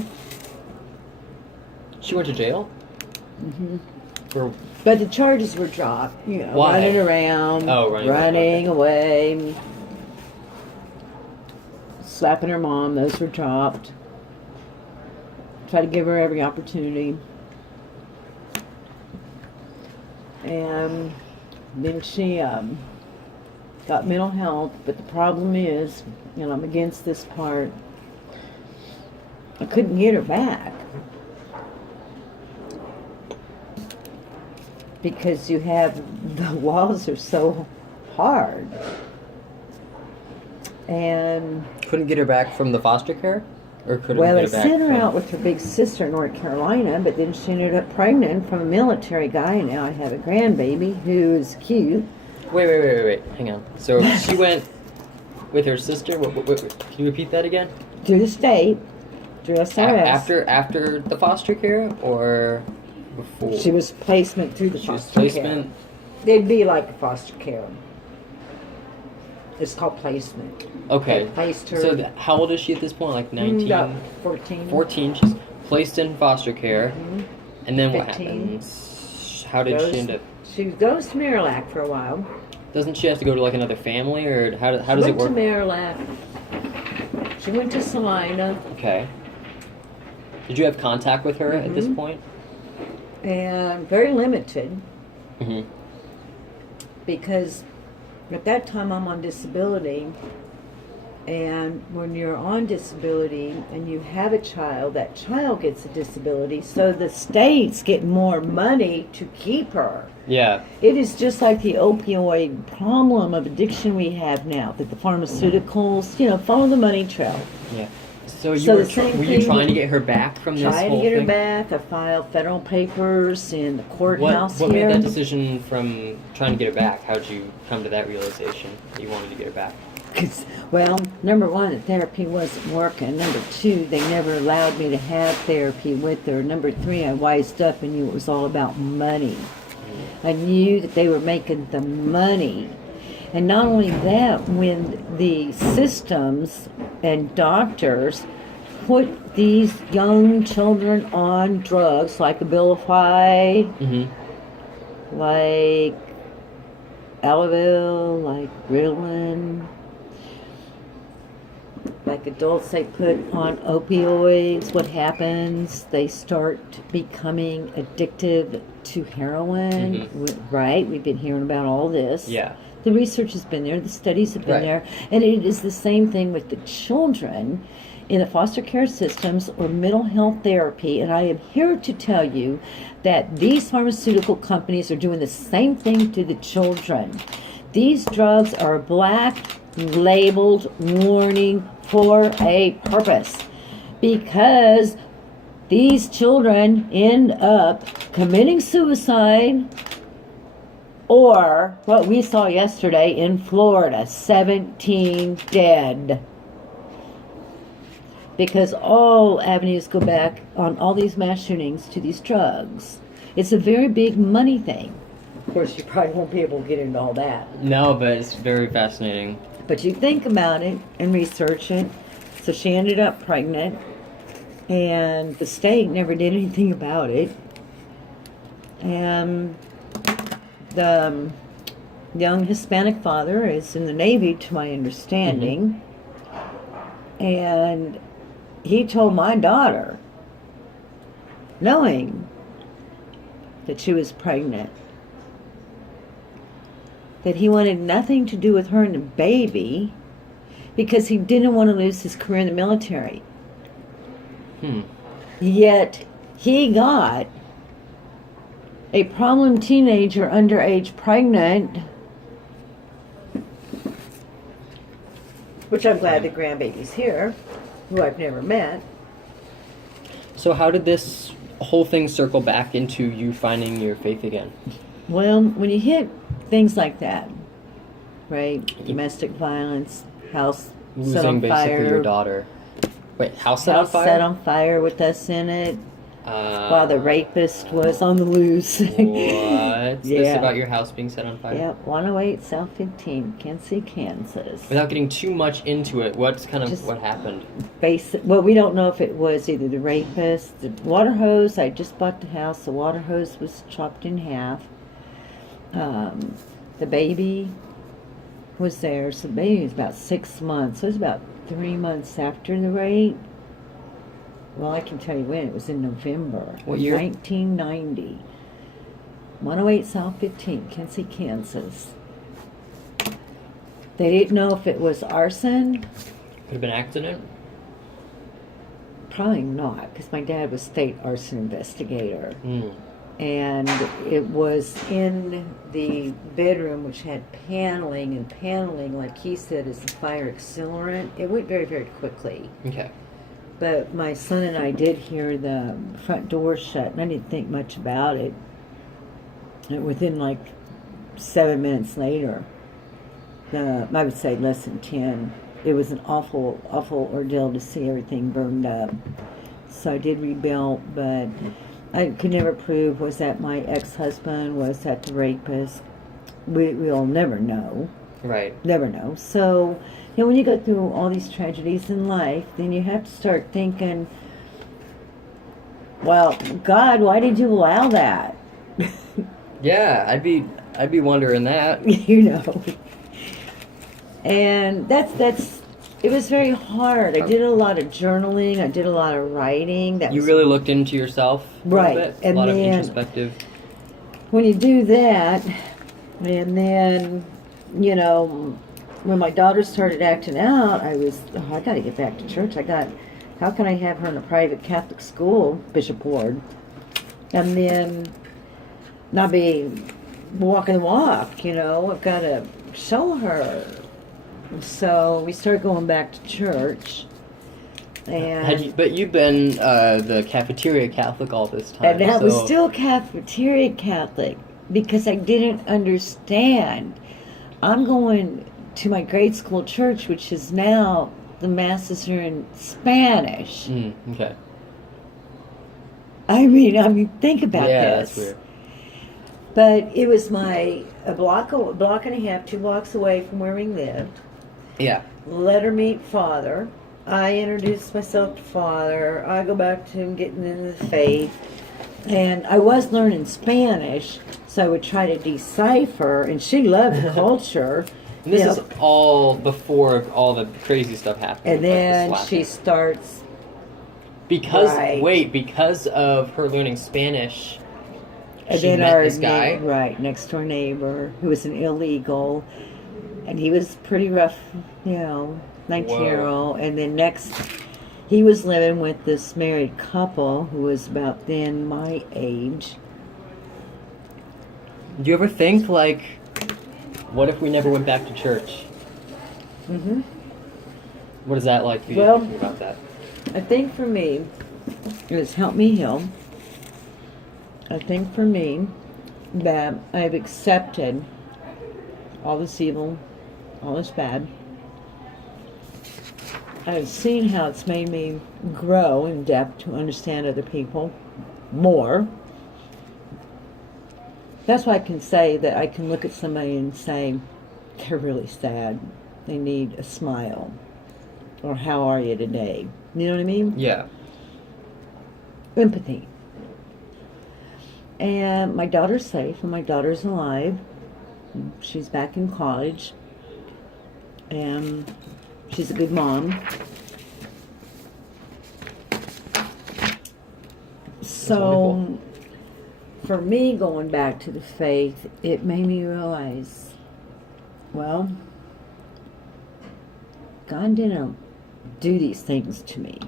She went to jail? Mm-hmm. For But the charges were dropped, Why? running around, Oh, running around, running away, slapping her mom, those were dropped. Try to give her every opportunity. And then she got mental health, but the problem is, I'm against this part, I couldn't get her back. because you have the laws are so hard. And Couldn't get her back from the foster care, or couldn't well, get they her back sent her from... out with her big sister in North Carolina, but then she ended up pregnant from a military guy, and now I have a grandbaby who is cute. Wait. Hang on. So she went with her sister. What, can you repeat that again? Through the state, through SRS. After the foster care, or before? She was placement through the She was foster placement. care. They'd be like a foster care. It's called placement. Okay. They placed her. So how old is she at this point? Like 19? About 14. 14. She's placed in foster care. Mhm. And then what 15. happens? How did she end up? She goes to Marillac for a while. Doesn't she have to go to like another family, or how does She it work? went to Marillac. She went to Salina. Okay. Did you have contact with her at this Mhm. point? And very limited Mm-hmm. because at that time I'm on disability. And when you're on disability and you have a child, that child gets a disability. So the states get more money to keep her. Yeah. It is just like the opioid problem of addiction we have now, that the pharmaceuticals, follow the money trail. Yeah. So you So were the same were you thing trying with- to get her back from this Try whole to get her thing? back. I filed federal papers in the courthouse What here. made that decision from trying to get her back? How did you come to that realization that you wanted to get her back? 'Cause, well, number one, the therapy wasn't working. Number two, they never allowed me to have therapy with her. Number three, I wised up and knew it was all about money. I knew that they were making the money. And not only that, when the systems and doctors put these young children on drugs like Abilify, Mm-hmm. like Alavil, like Ritalin, like adults they put on opioids, what happens? They start becoming addictive to heroin, right? We've been hearing about all this. Yeah. The research has been there, the studies have been Right. there, and it is the same thing with the children in the foster care systems or mental health therapy. And I am here to tell you that these pharmaceutical companies are doing the same thing to the children. These drugs are black labeled warning for a purpose, because these children end up committing suicide, or what we saw yesterday in Florida, 17 dead. Because all avenues go back on all these mass shootings to these drugs. It's a very big money thing. Of course, you probably won't be able to get into all that. No, but it's very fascinating. But you think about it and research it. So she ended up pregnant, and the state never did anything about it. And the young Hispanic father is in the Navy, to my understanding. And he told my daughter, knowing that she was pregnant, that he wanted nothing to do with her and the baby because he didn't want to lose his career in the military. Yet he got a problem teenager, underage, pregnant, which I'm glad the grandbaby's here, who I've never met. So how did this whole thing circle back into you finding your faith again? Well, when you hit things like that, right? Domestic violence, house set Losing on basically fire, your daughter. Wait, house set on house fire? set on fire with us in it, while the rapist was on the loose. What's this Yeah. about your house being set on fire? Yep, 108 South 15, Kansas, Kansas. Without getting too much into it, what's kind of Just- what happened? Well, we don't know if it was either the rapist, the water hose. I just bought the house. The water hose was chopped in half. The baby was there. So the baby was about 6 months. So it was about 3 months after the rape. Well, I can tell you when. It was in November. What year? 1990. 108 South 15, Kansas, Kansas. They didn't know if it was arson. Could have been accident? Probably not, because my dad was state arson investigator. and it was in the bedroom, which had paneling, and paneling, like he said, is a fire accelerant. It went very, very quickly. Okay. But my son and I did hear the front door shut, and I didn't think much about it. And within like 7 minutes later, I would say less than 10, it was an awful, awful ordeal to see everything burned up. So I did rebuild, but I could never prove, was that my ex-husband, was that the rapist? We'll never know. Right. Never know. So, you know, when you go through all these tragedies in life, then you have to start thinking, well, God, why did you allow that? Yeah, I'd be wondering that. You know. And that's it was very hard. I did a lot of journaling, I did a lot of writing. You really looked into yourself a Right, little bit? and a lot of then- introspective. When you do that, and then, you know, when my daughter started acting out, I got to get back to church. How can I have her in a private Catholic school, Bishop Ward, and then not be walking the walk, you know? I've got to show her. So we started going back to church, and But you've been the cafeteria Catholic all this time. and I was so- still cafeteria Catholic because I didn't understand. I'm going to my grade school church, which is now the masses are in Spanish. Okay. I mean, think about Yeah, this. that's weird. But it was a block and a half, 2 blocks away from where we lived. Yeah. Let her meet Father. I introduced myself to Father. I go back to him getting into the faith. And I was learning Spanish, so I would try to decipher, and she loved the culture. And this you is know. all before all the crazy stuff happened. And with, like, the then slashing. she starts, Because Right. of her learning Spanish, and she then met our this guy. next door neighbor, who was an illegal, and he was pretty rough, 19-year-old. And then next, he was living with this married couple who was about then my age. Do you ever think, like, what if we never went back to church? Mm-hmm. What is that like for you Well- thinking about that? I think for me, it was help me heal. I think for me that I've accepted all this evil, all this bad. I've seen how it's made me grow in depth to understand other people more. That's why I can say that I can look at somebody and say, they're really sad. They need a smile. Or how are you today? You know what I mean? Yeah. Empathy. And my daughter's safe, and my daughter's alive. She's back in college, and she's a good mom. So, wonderful. for me, going back to the faith, it made me realize, well, God didn't do these things to me.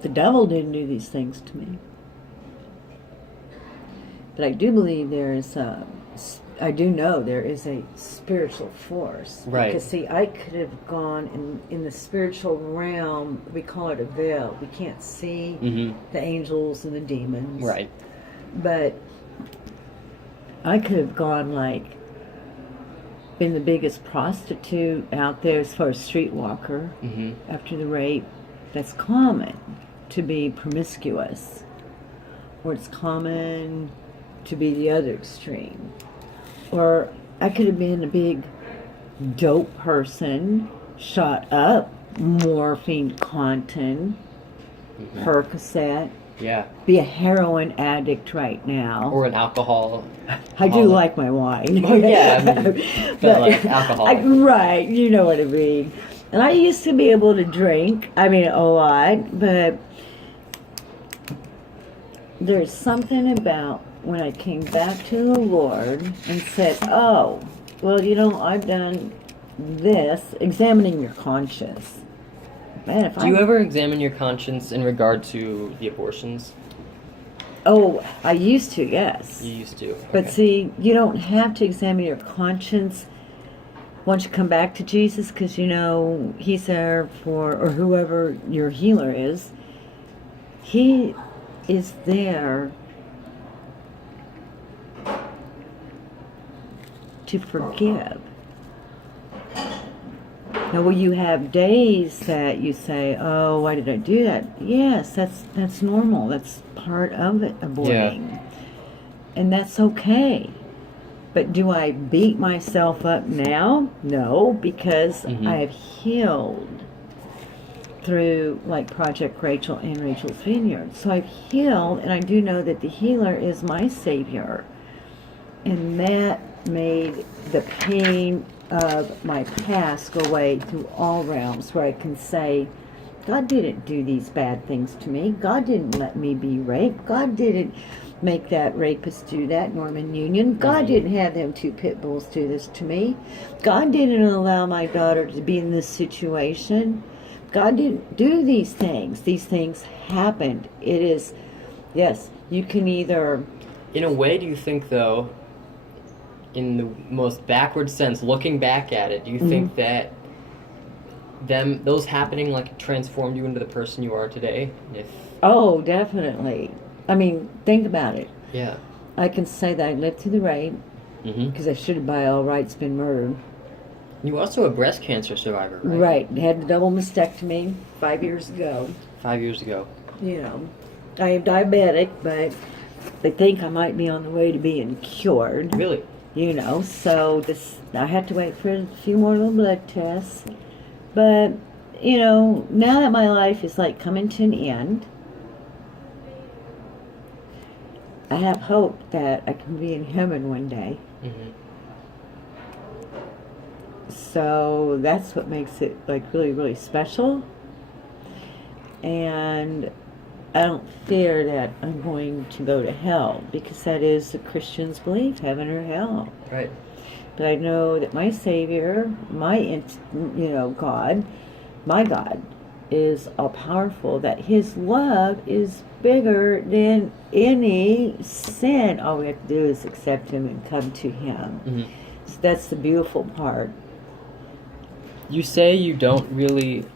The devil didn't do these things to me. But I do believe I do know there is a spiritual force. Right. Because, see, I could have gone in the spiritual realm, we call it a veil. We can't see the angels and the demons. Right. But I could have gone, like, been the biggest prostitute out there as far as streetwalker after the rape. That's common to be promiscuous, or it's common to be the other extreme. Or I could have been a big dope person, shot up, morphine content, Percocet, Yeah. be a heroin addict right now. Or an alcohol. I do like my wine. Well, yeah, I mean, but like alcohol. Right, you know what I mean. And I used to be able to drink, a lot, but there's something about when I came back to the Lord and said, oh, well, I've done this, examining your conscience. man, if Do you ever examine your conscience in regard to the abortions? Oh, I used to, yes. You used to. But Okay. see, you don't have to examine your conscience once you come back to Jesus, because you know He's there for, or whoever your healer is, He is there to forgive. Now, will you have days that you say, "Oh, why did I do that?" Yes, that's normal. That's part of it, aborting, and that's okay. But do I beat myself up now? No, because I have healed through like Project Rachel and Rachel's Vineyard. So I've healed, and I do know that the healer is my Savior, and that made the pain of my past go away through all realms, where I can say, God didn't do these bad things to me. God didn't let me be raped. God didn't make that rapist do that, Norman Union. God didn't have them two pit bulls do this to me. God didn't allow my daughter to be in this situation. God didn't do these things. These things happened. It is, yes, you can either... In a way, do you think, though, in the most backward sense, looking back at it, do you think that those happening like transformed you into the person you are today? Oh, definitely. I mean, think about it. Yeah. I can say that I lived through the rape, because I should have by all rights been murdered. You were also a breast cancer survivor, right? Right. Had a double mastectomy 5 years ago. 5 years ago. You know, I am diabetic, but they think I might be on the way to being cured. Really? You know, so I had to wait for a few more little blood tests. But, you know, now that my life is like coming to an end, I have hope that I can be in heaven one day. So that's what makes it like really, really special. And I don't fear that I'm going to go to hell, because that is the Christian's belief, heaven or hell. Right. But I know that my Savior, God, my God, is all powerful, that His love is bigger than any sin. All we have to do is accept Him and come to Him. So that's the beautiful part. You say you don't really...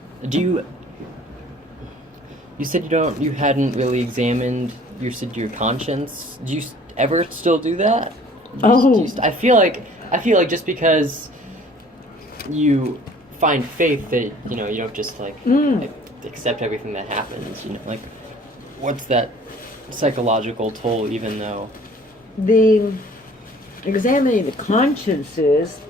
You said you hadn't really examined your conscience. Do you ever still do that? I feel like just because you find faith that, you don't just accept everything that happens, what's that psychological toll, even though... The examining the conscience is...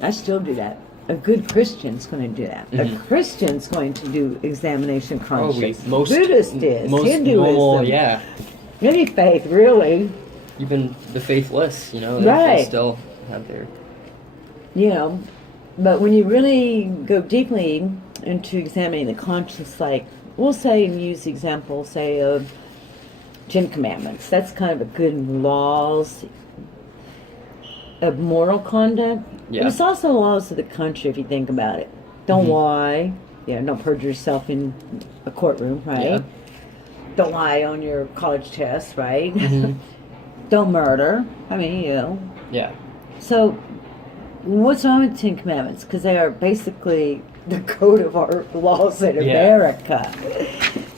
I still do that. A good Christian's going to do that. A Christian's going to do examination of conscience. Buddhist is. Hinduism. Normal, yeah. Any faith, really. Even the faithless, they still have their... But when you really go deeply into examining the conscience, like, we'll say, and use the example, say, of 10 Commandments. That's kind of a good laws of moral conduct. Yeah. But it's also laws of the country, if you think about it. Don't lie. Don't perjure yourself in a courtroom, right? Yeah. Don't lie on your college test, right? Don't murder. I mean, Yeah. So, what's wrong with 10 Commandments? Because they are basically the code of our laws in America.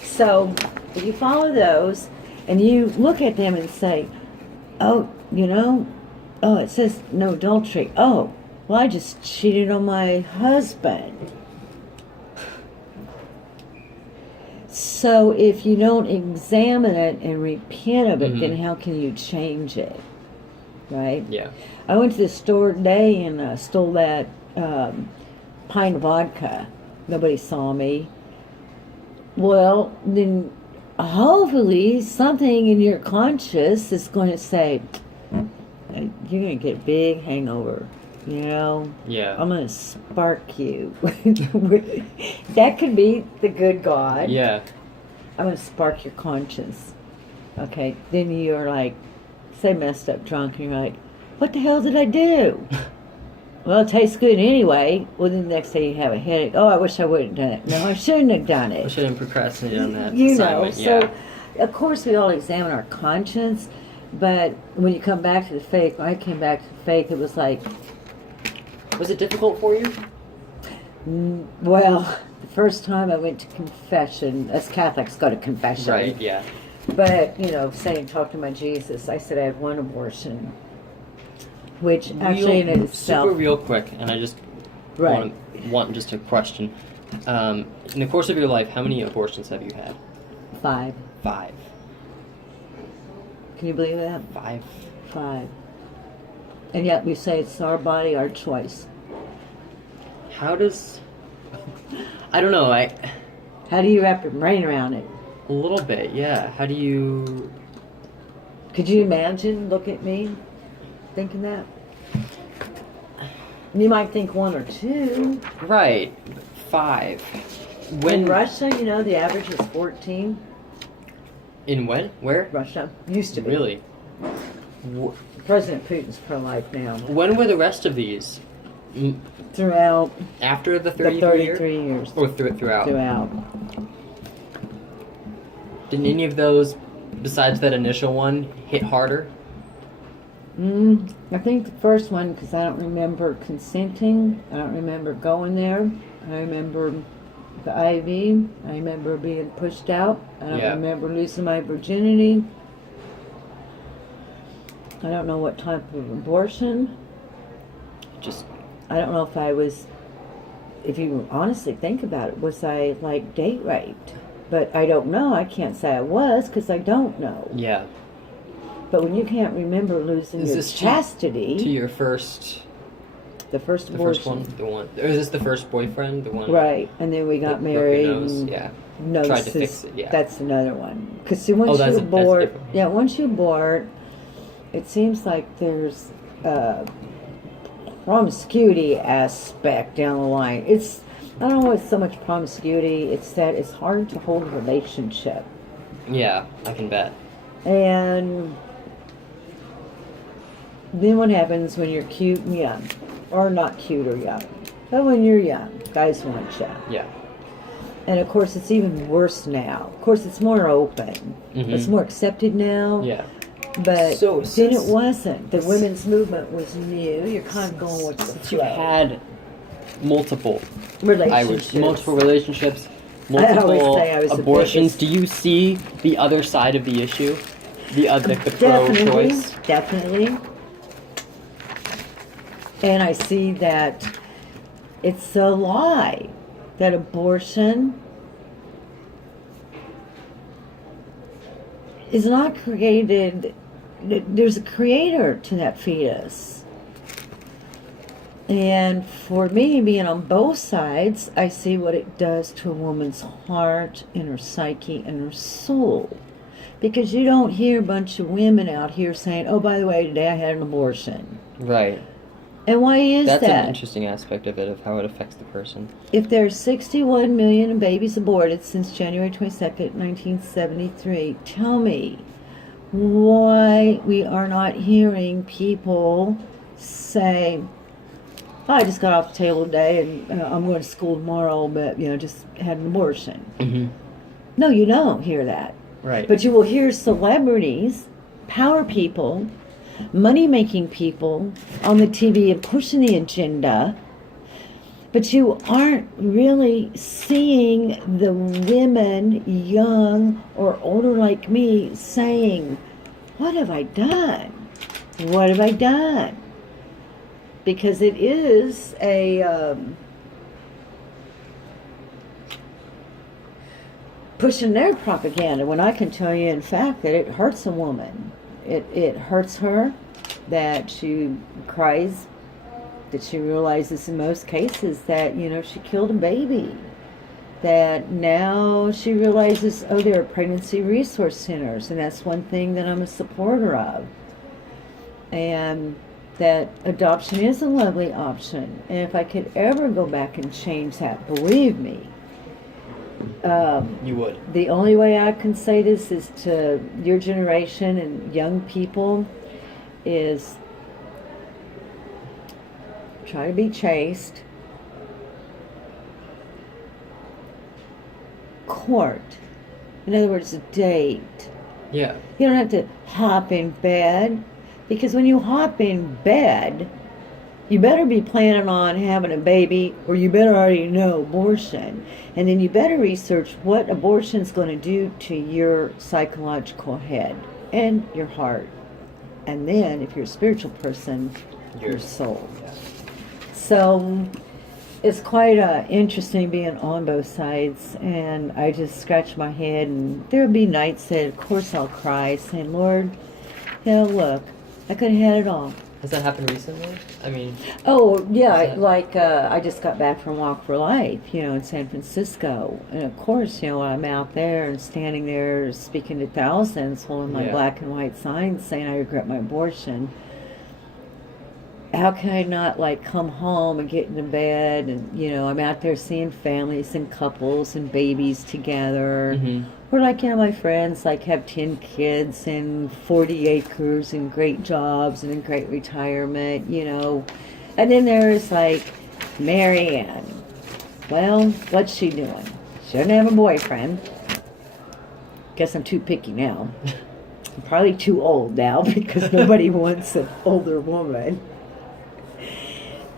So, if you follow those, and you look at them and say, oh, it says no adultery. Oh, well, I just cheated on my husband. So if you don't examine it and repent of it, then how can you change it? Right? Yeah. I went to the store today and stole that pint of vodka. Nobody saw me. Well, then hopefully something in your conscience is going to say, you're going to get a big hangover, Yeah. I'm going to spark you. That could be the good God. Yeah. I'm going to spark your conscience. Okay, then you're like, say messed up drunk, and you're like, what the hell did I do? Well, it tastes good anyway. Well, then the next day you have a headache. Oh, I wish I wouldn't have done it. No, I shouldn't have done I it. shouldn't procrastinate on that You know, assignment. so Yeah. of course we all examine our conscience, but when you come back to the faith, when I came back to the faith, it was like, Was it difficult for you? well, the first time I went to confession, us Catholics go to confession. Right. Yeah. But, you know, saying, talk to my Jesus, I said I had one abortion, which actually in itself. Super real quick, and I just Right. want just a question. In the course of your life, how many abortions have you had? 5. 5. Can you believe that? 5. 5. And yet we say it's our body, our choice. How does? I don't know. How do you wrap your brain around it? A little bit, yeah. How do you? Could you imagine, look at me, thinking that? You might think 1 or 2. Right. 5. In Russia, you know, the average is 14. In when? Where? Russia. Used to be. Really? President Putin's pro-life now. When were the rest of these? Throughout After the the 33 33 years. Or throughout? Throughout. Did any of those, besides that initial one, hit harder? I think the first one, because I don't remember consenting. I don't remember going there. I remember the IV. I remember being pushed out. I don't Yeah. remember losing my virginity. I don't know what type of abortion. Just I don't know if I was, if you honestly think about it, was I like date raped? But I don't know. I can't say I was because I don't know. yeah. But when you can't remember losing Is your this chastity, To your first, the first the abortion. first one, the one. Or is this the first boyfriend? The one. Right, and then we got that broke your married. nose? And Yeah. noses, Tried to fix it, yeah. That's another one. Because see, once Oh, that's you a- that's abort, different. yeah, once you abort, it seems like there's a promiscuity aspect down the line. It's, I don't know, it's so much promiscuity. It's that it's hard to hold a relationship, Yeah, I can bet. and then what happens when you're cute and young, or not cute or young, but when you're young, guys want you. Yeah. And of course, it's even worse now. Of course, it's more open. Mhm. It's more accepted now. Yeah. But So, then it since- wasn't. The women's movement was new. You're kind of going with the Since you flow. had multiple Relationships. multiple relationships, I always multiple say I was the abortions. biggest. Do you see the other side of the issue? The Definitely, pro-choice. definitely. And I see that it's a lie that abortion is not created. There's a creator to that fetus. And for me, being on both sides, I see what it does to a woman's heart and her psyche and her soul. Because you don't hear a bunch of women out here saying, oh, by the way, today I had an abortion. Right. And why is That's that? an interesting aspect of it, of how it affects the person. If there's 61 million babies aborted since January 22nd, 1973, tell me why we are not hearing people say, oh, I just got off the table today and I'm going to school tomorrow, but, just had an abortion. Mm-hmm. No, you don't hear that. Right. But you will hear celebrities, power people, money-making people on the TV and pushing the agenda. But you aren't really seeing the women, young or older like me, saying, what have I done? What have I done? Because it is a pushing their propaganda, when I can tell you, in fact, that it hurts a woman. It hurts her that she cries, that she realizes in most cases that, she killed a baby. That now she realizes, oh, there are pregnancy resource centers, and that's one thing that I'm a supporter of. And that adoption is a lovely option. And if I could ever go back and change that, believe me, You would. the only way I can say this is to your generation and young people is try to be chaste. Court. In other words, date. Yeah. You don't have to hop in bed, because when you hop in bed, you better be planning on having a baby, or you better already know abortion. And then you better research what abortion's going to do to your psychological head and your heart. And then, if you're a spiritual person, your soul. Yeah. So it's quite interesting being on both sides, and I just scratch my head, and there'll be nights that, of course, I'll cry, saying, Lord, look, I could have had it all. Has that happened recently? I mean, Oh, yeah, Is that- like I just got back from Walk for Life, in San Francisco. And of course, I'm out there and standing there speaking to thousands, holding my Yeah. black and white signs saying I regret my abortion. How can I not, come home and get into bed? And, I'm out there seeing families and couples and babies together. mhm. Or my friends have 10 kids and 40 acres and great jobs and a great retirement, And then there's Mary Ann. Well, what's she doing? She doesn't have a boyfriend. Guess I'm too picky now. I'm probably too old now because nobody wants an older woman.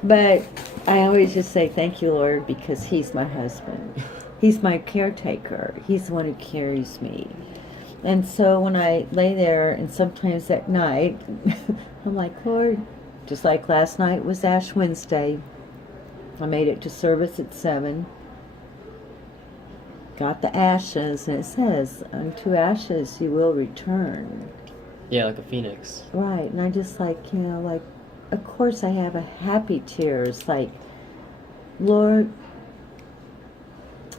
But I always just say thank you, Lord, because He's my husband. He's my caretaker. He's the one who carries me. And so when I lay there, and sometimes at night, I'm like, Lord, just like last night was Ash Wednesday. I made it to service at 7. Got the ashes, and it says, unto ashes you will return. Yeah, like a phoenix. Right, and I just of course I have a happy tears, Lord,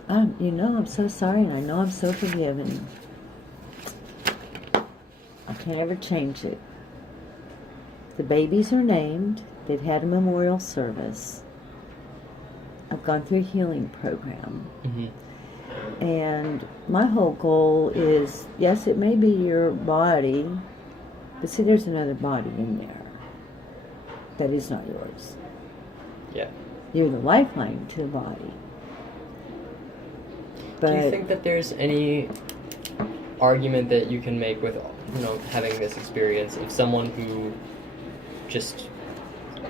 I'm so sorry, and I know I'm so forgiven. I can't ever change it. The babies are named. They've had a memorial service. I've gone through a healing program. Mm-hmm. And my whole goal is, yes, it may be your body, but see, there's another body in there that is not yours. Yeah. You're the lifeline to the body. But Do you think that there's any argument that you can make with, having this experience of someone who just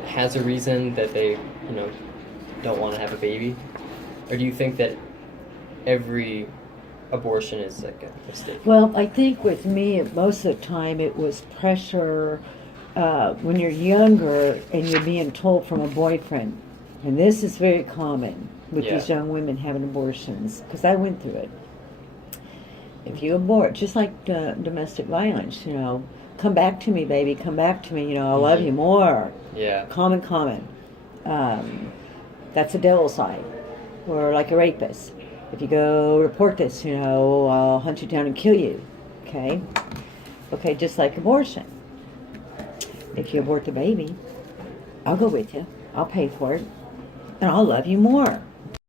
has a reason that they, don't want to have a baby? Or do you think that every abortion is a mistake? Well, I think with me, most of the time it was pressure when you're younger and you're being told from a boyfriend. And this is very common with Yeah. these young women having abortions, because I went through it. If you abort, just like domestic violence, come back to me, baby, come back to me, I love you more. Yeah. Common. That's a devil's eye. Or like a rapist. If you go report this, I'll hunt you down and kill you. Okay? Okay, just like abortion. If you abort the baby, I'll go with you. I'll pay for it. And I'll love you more.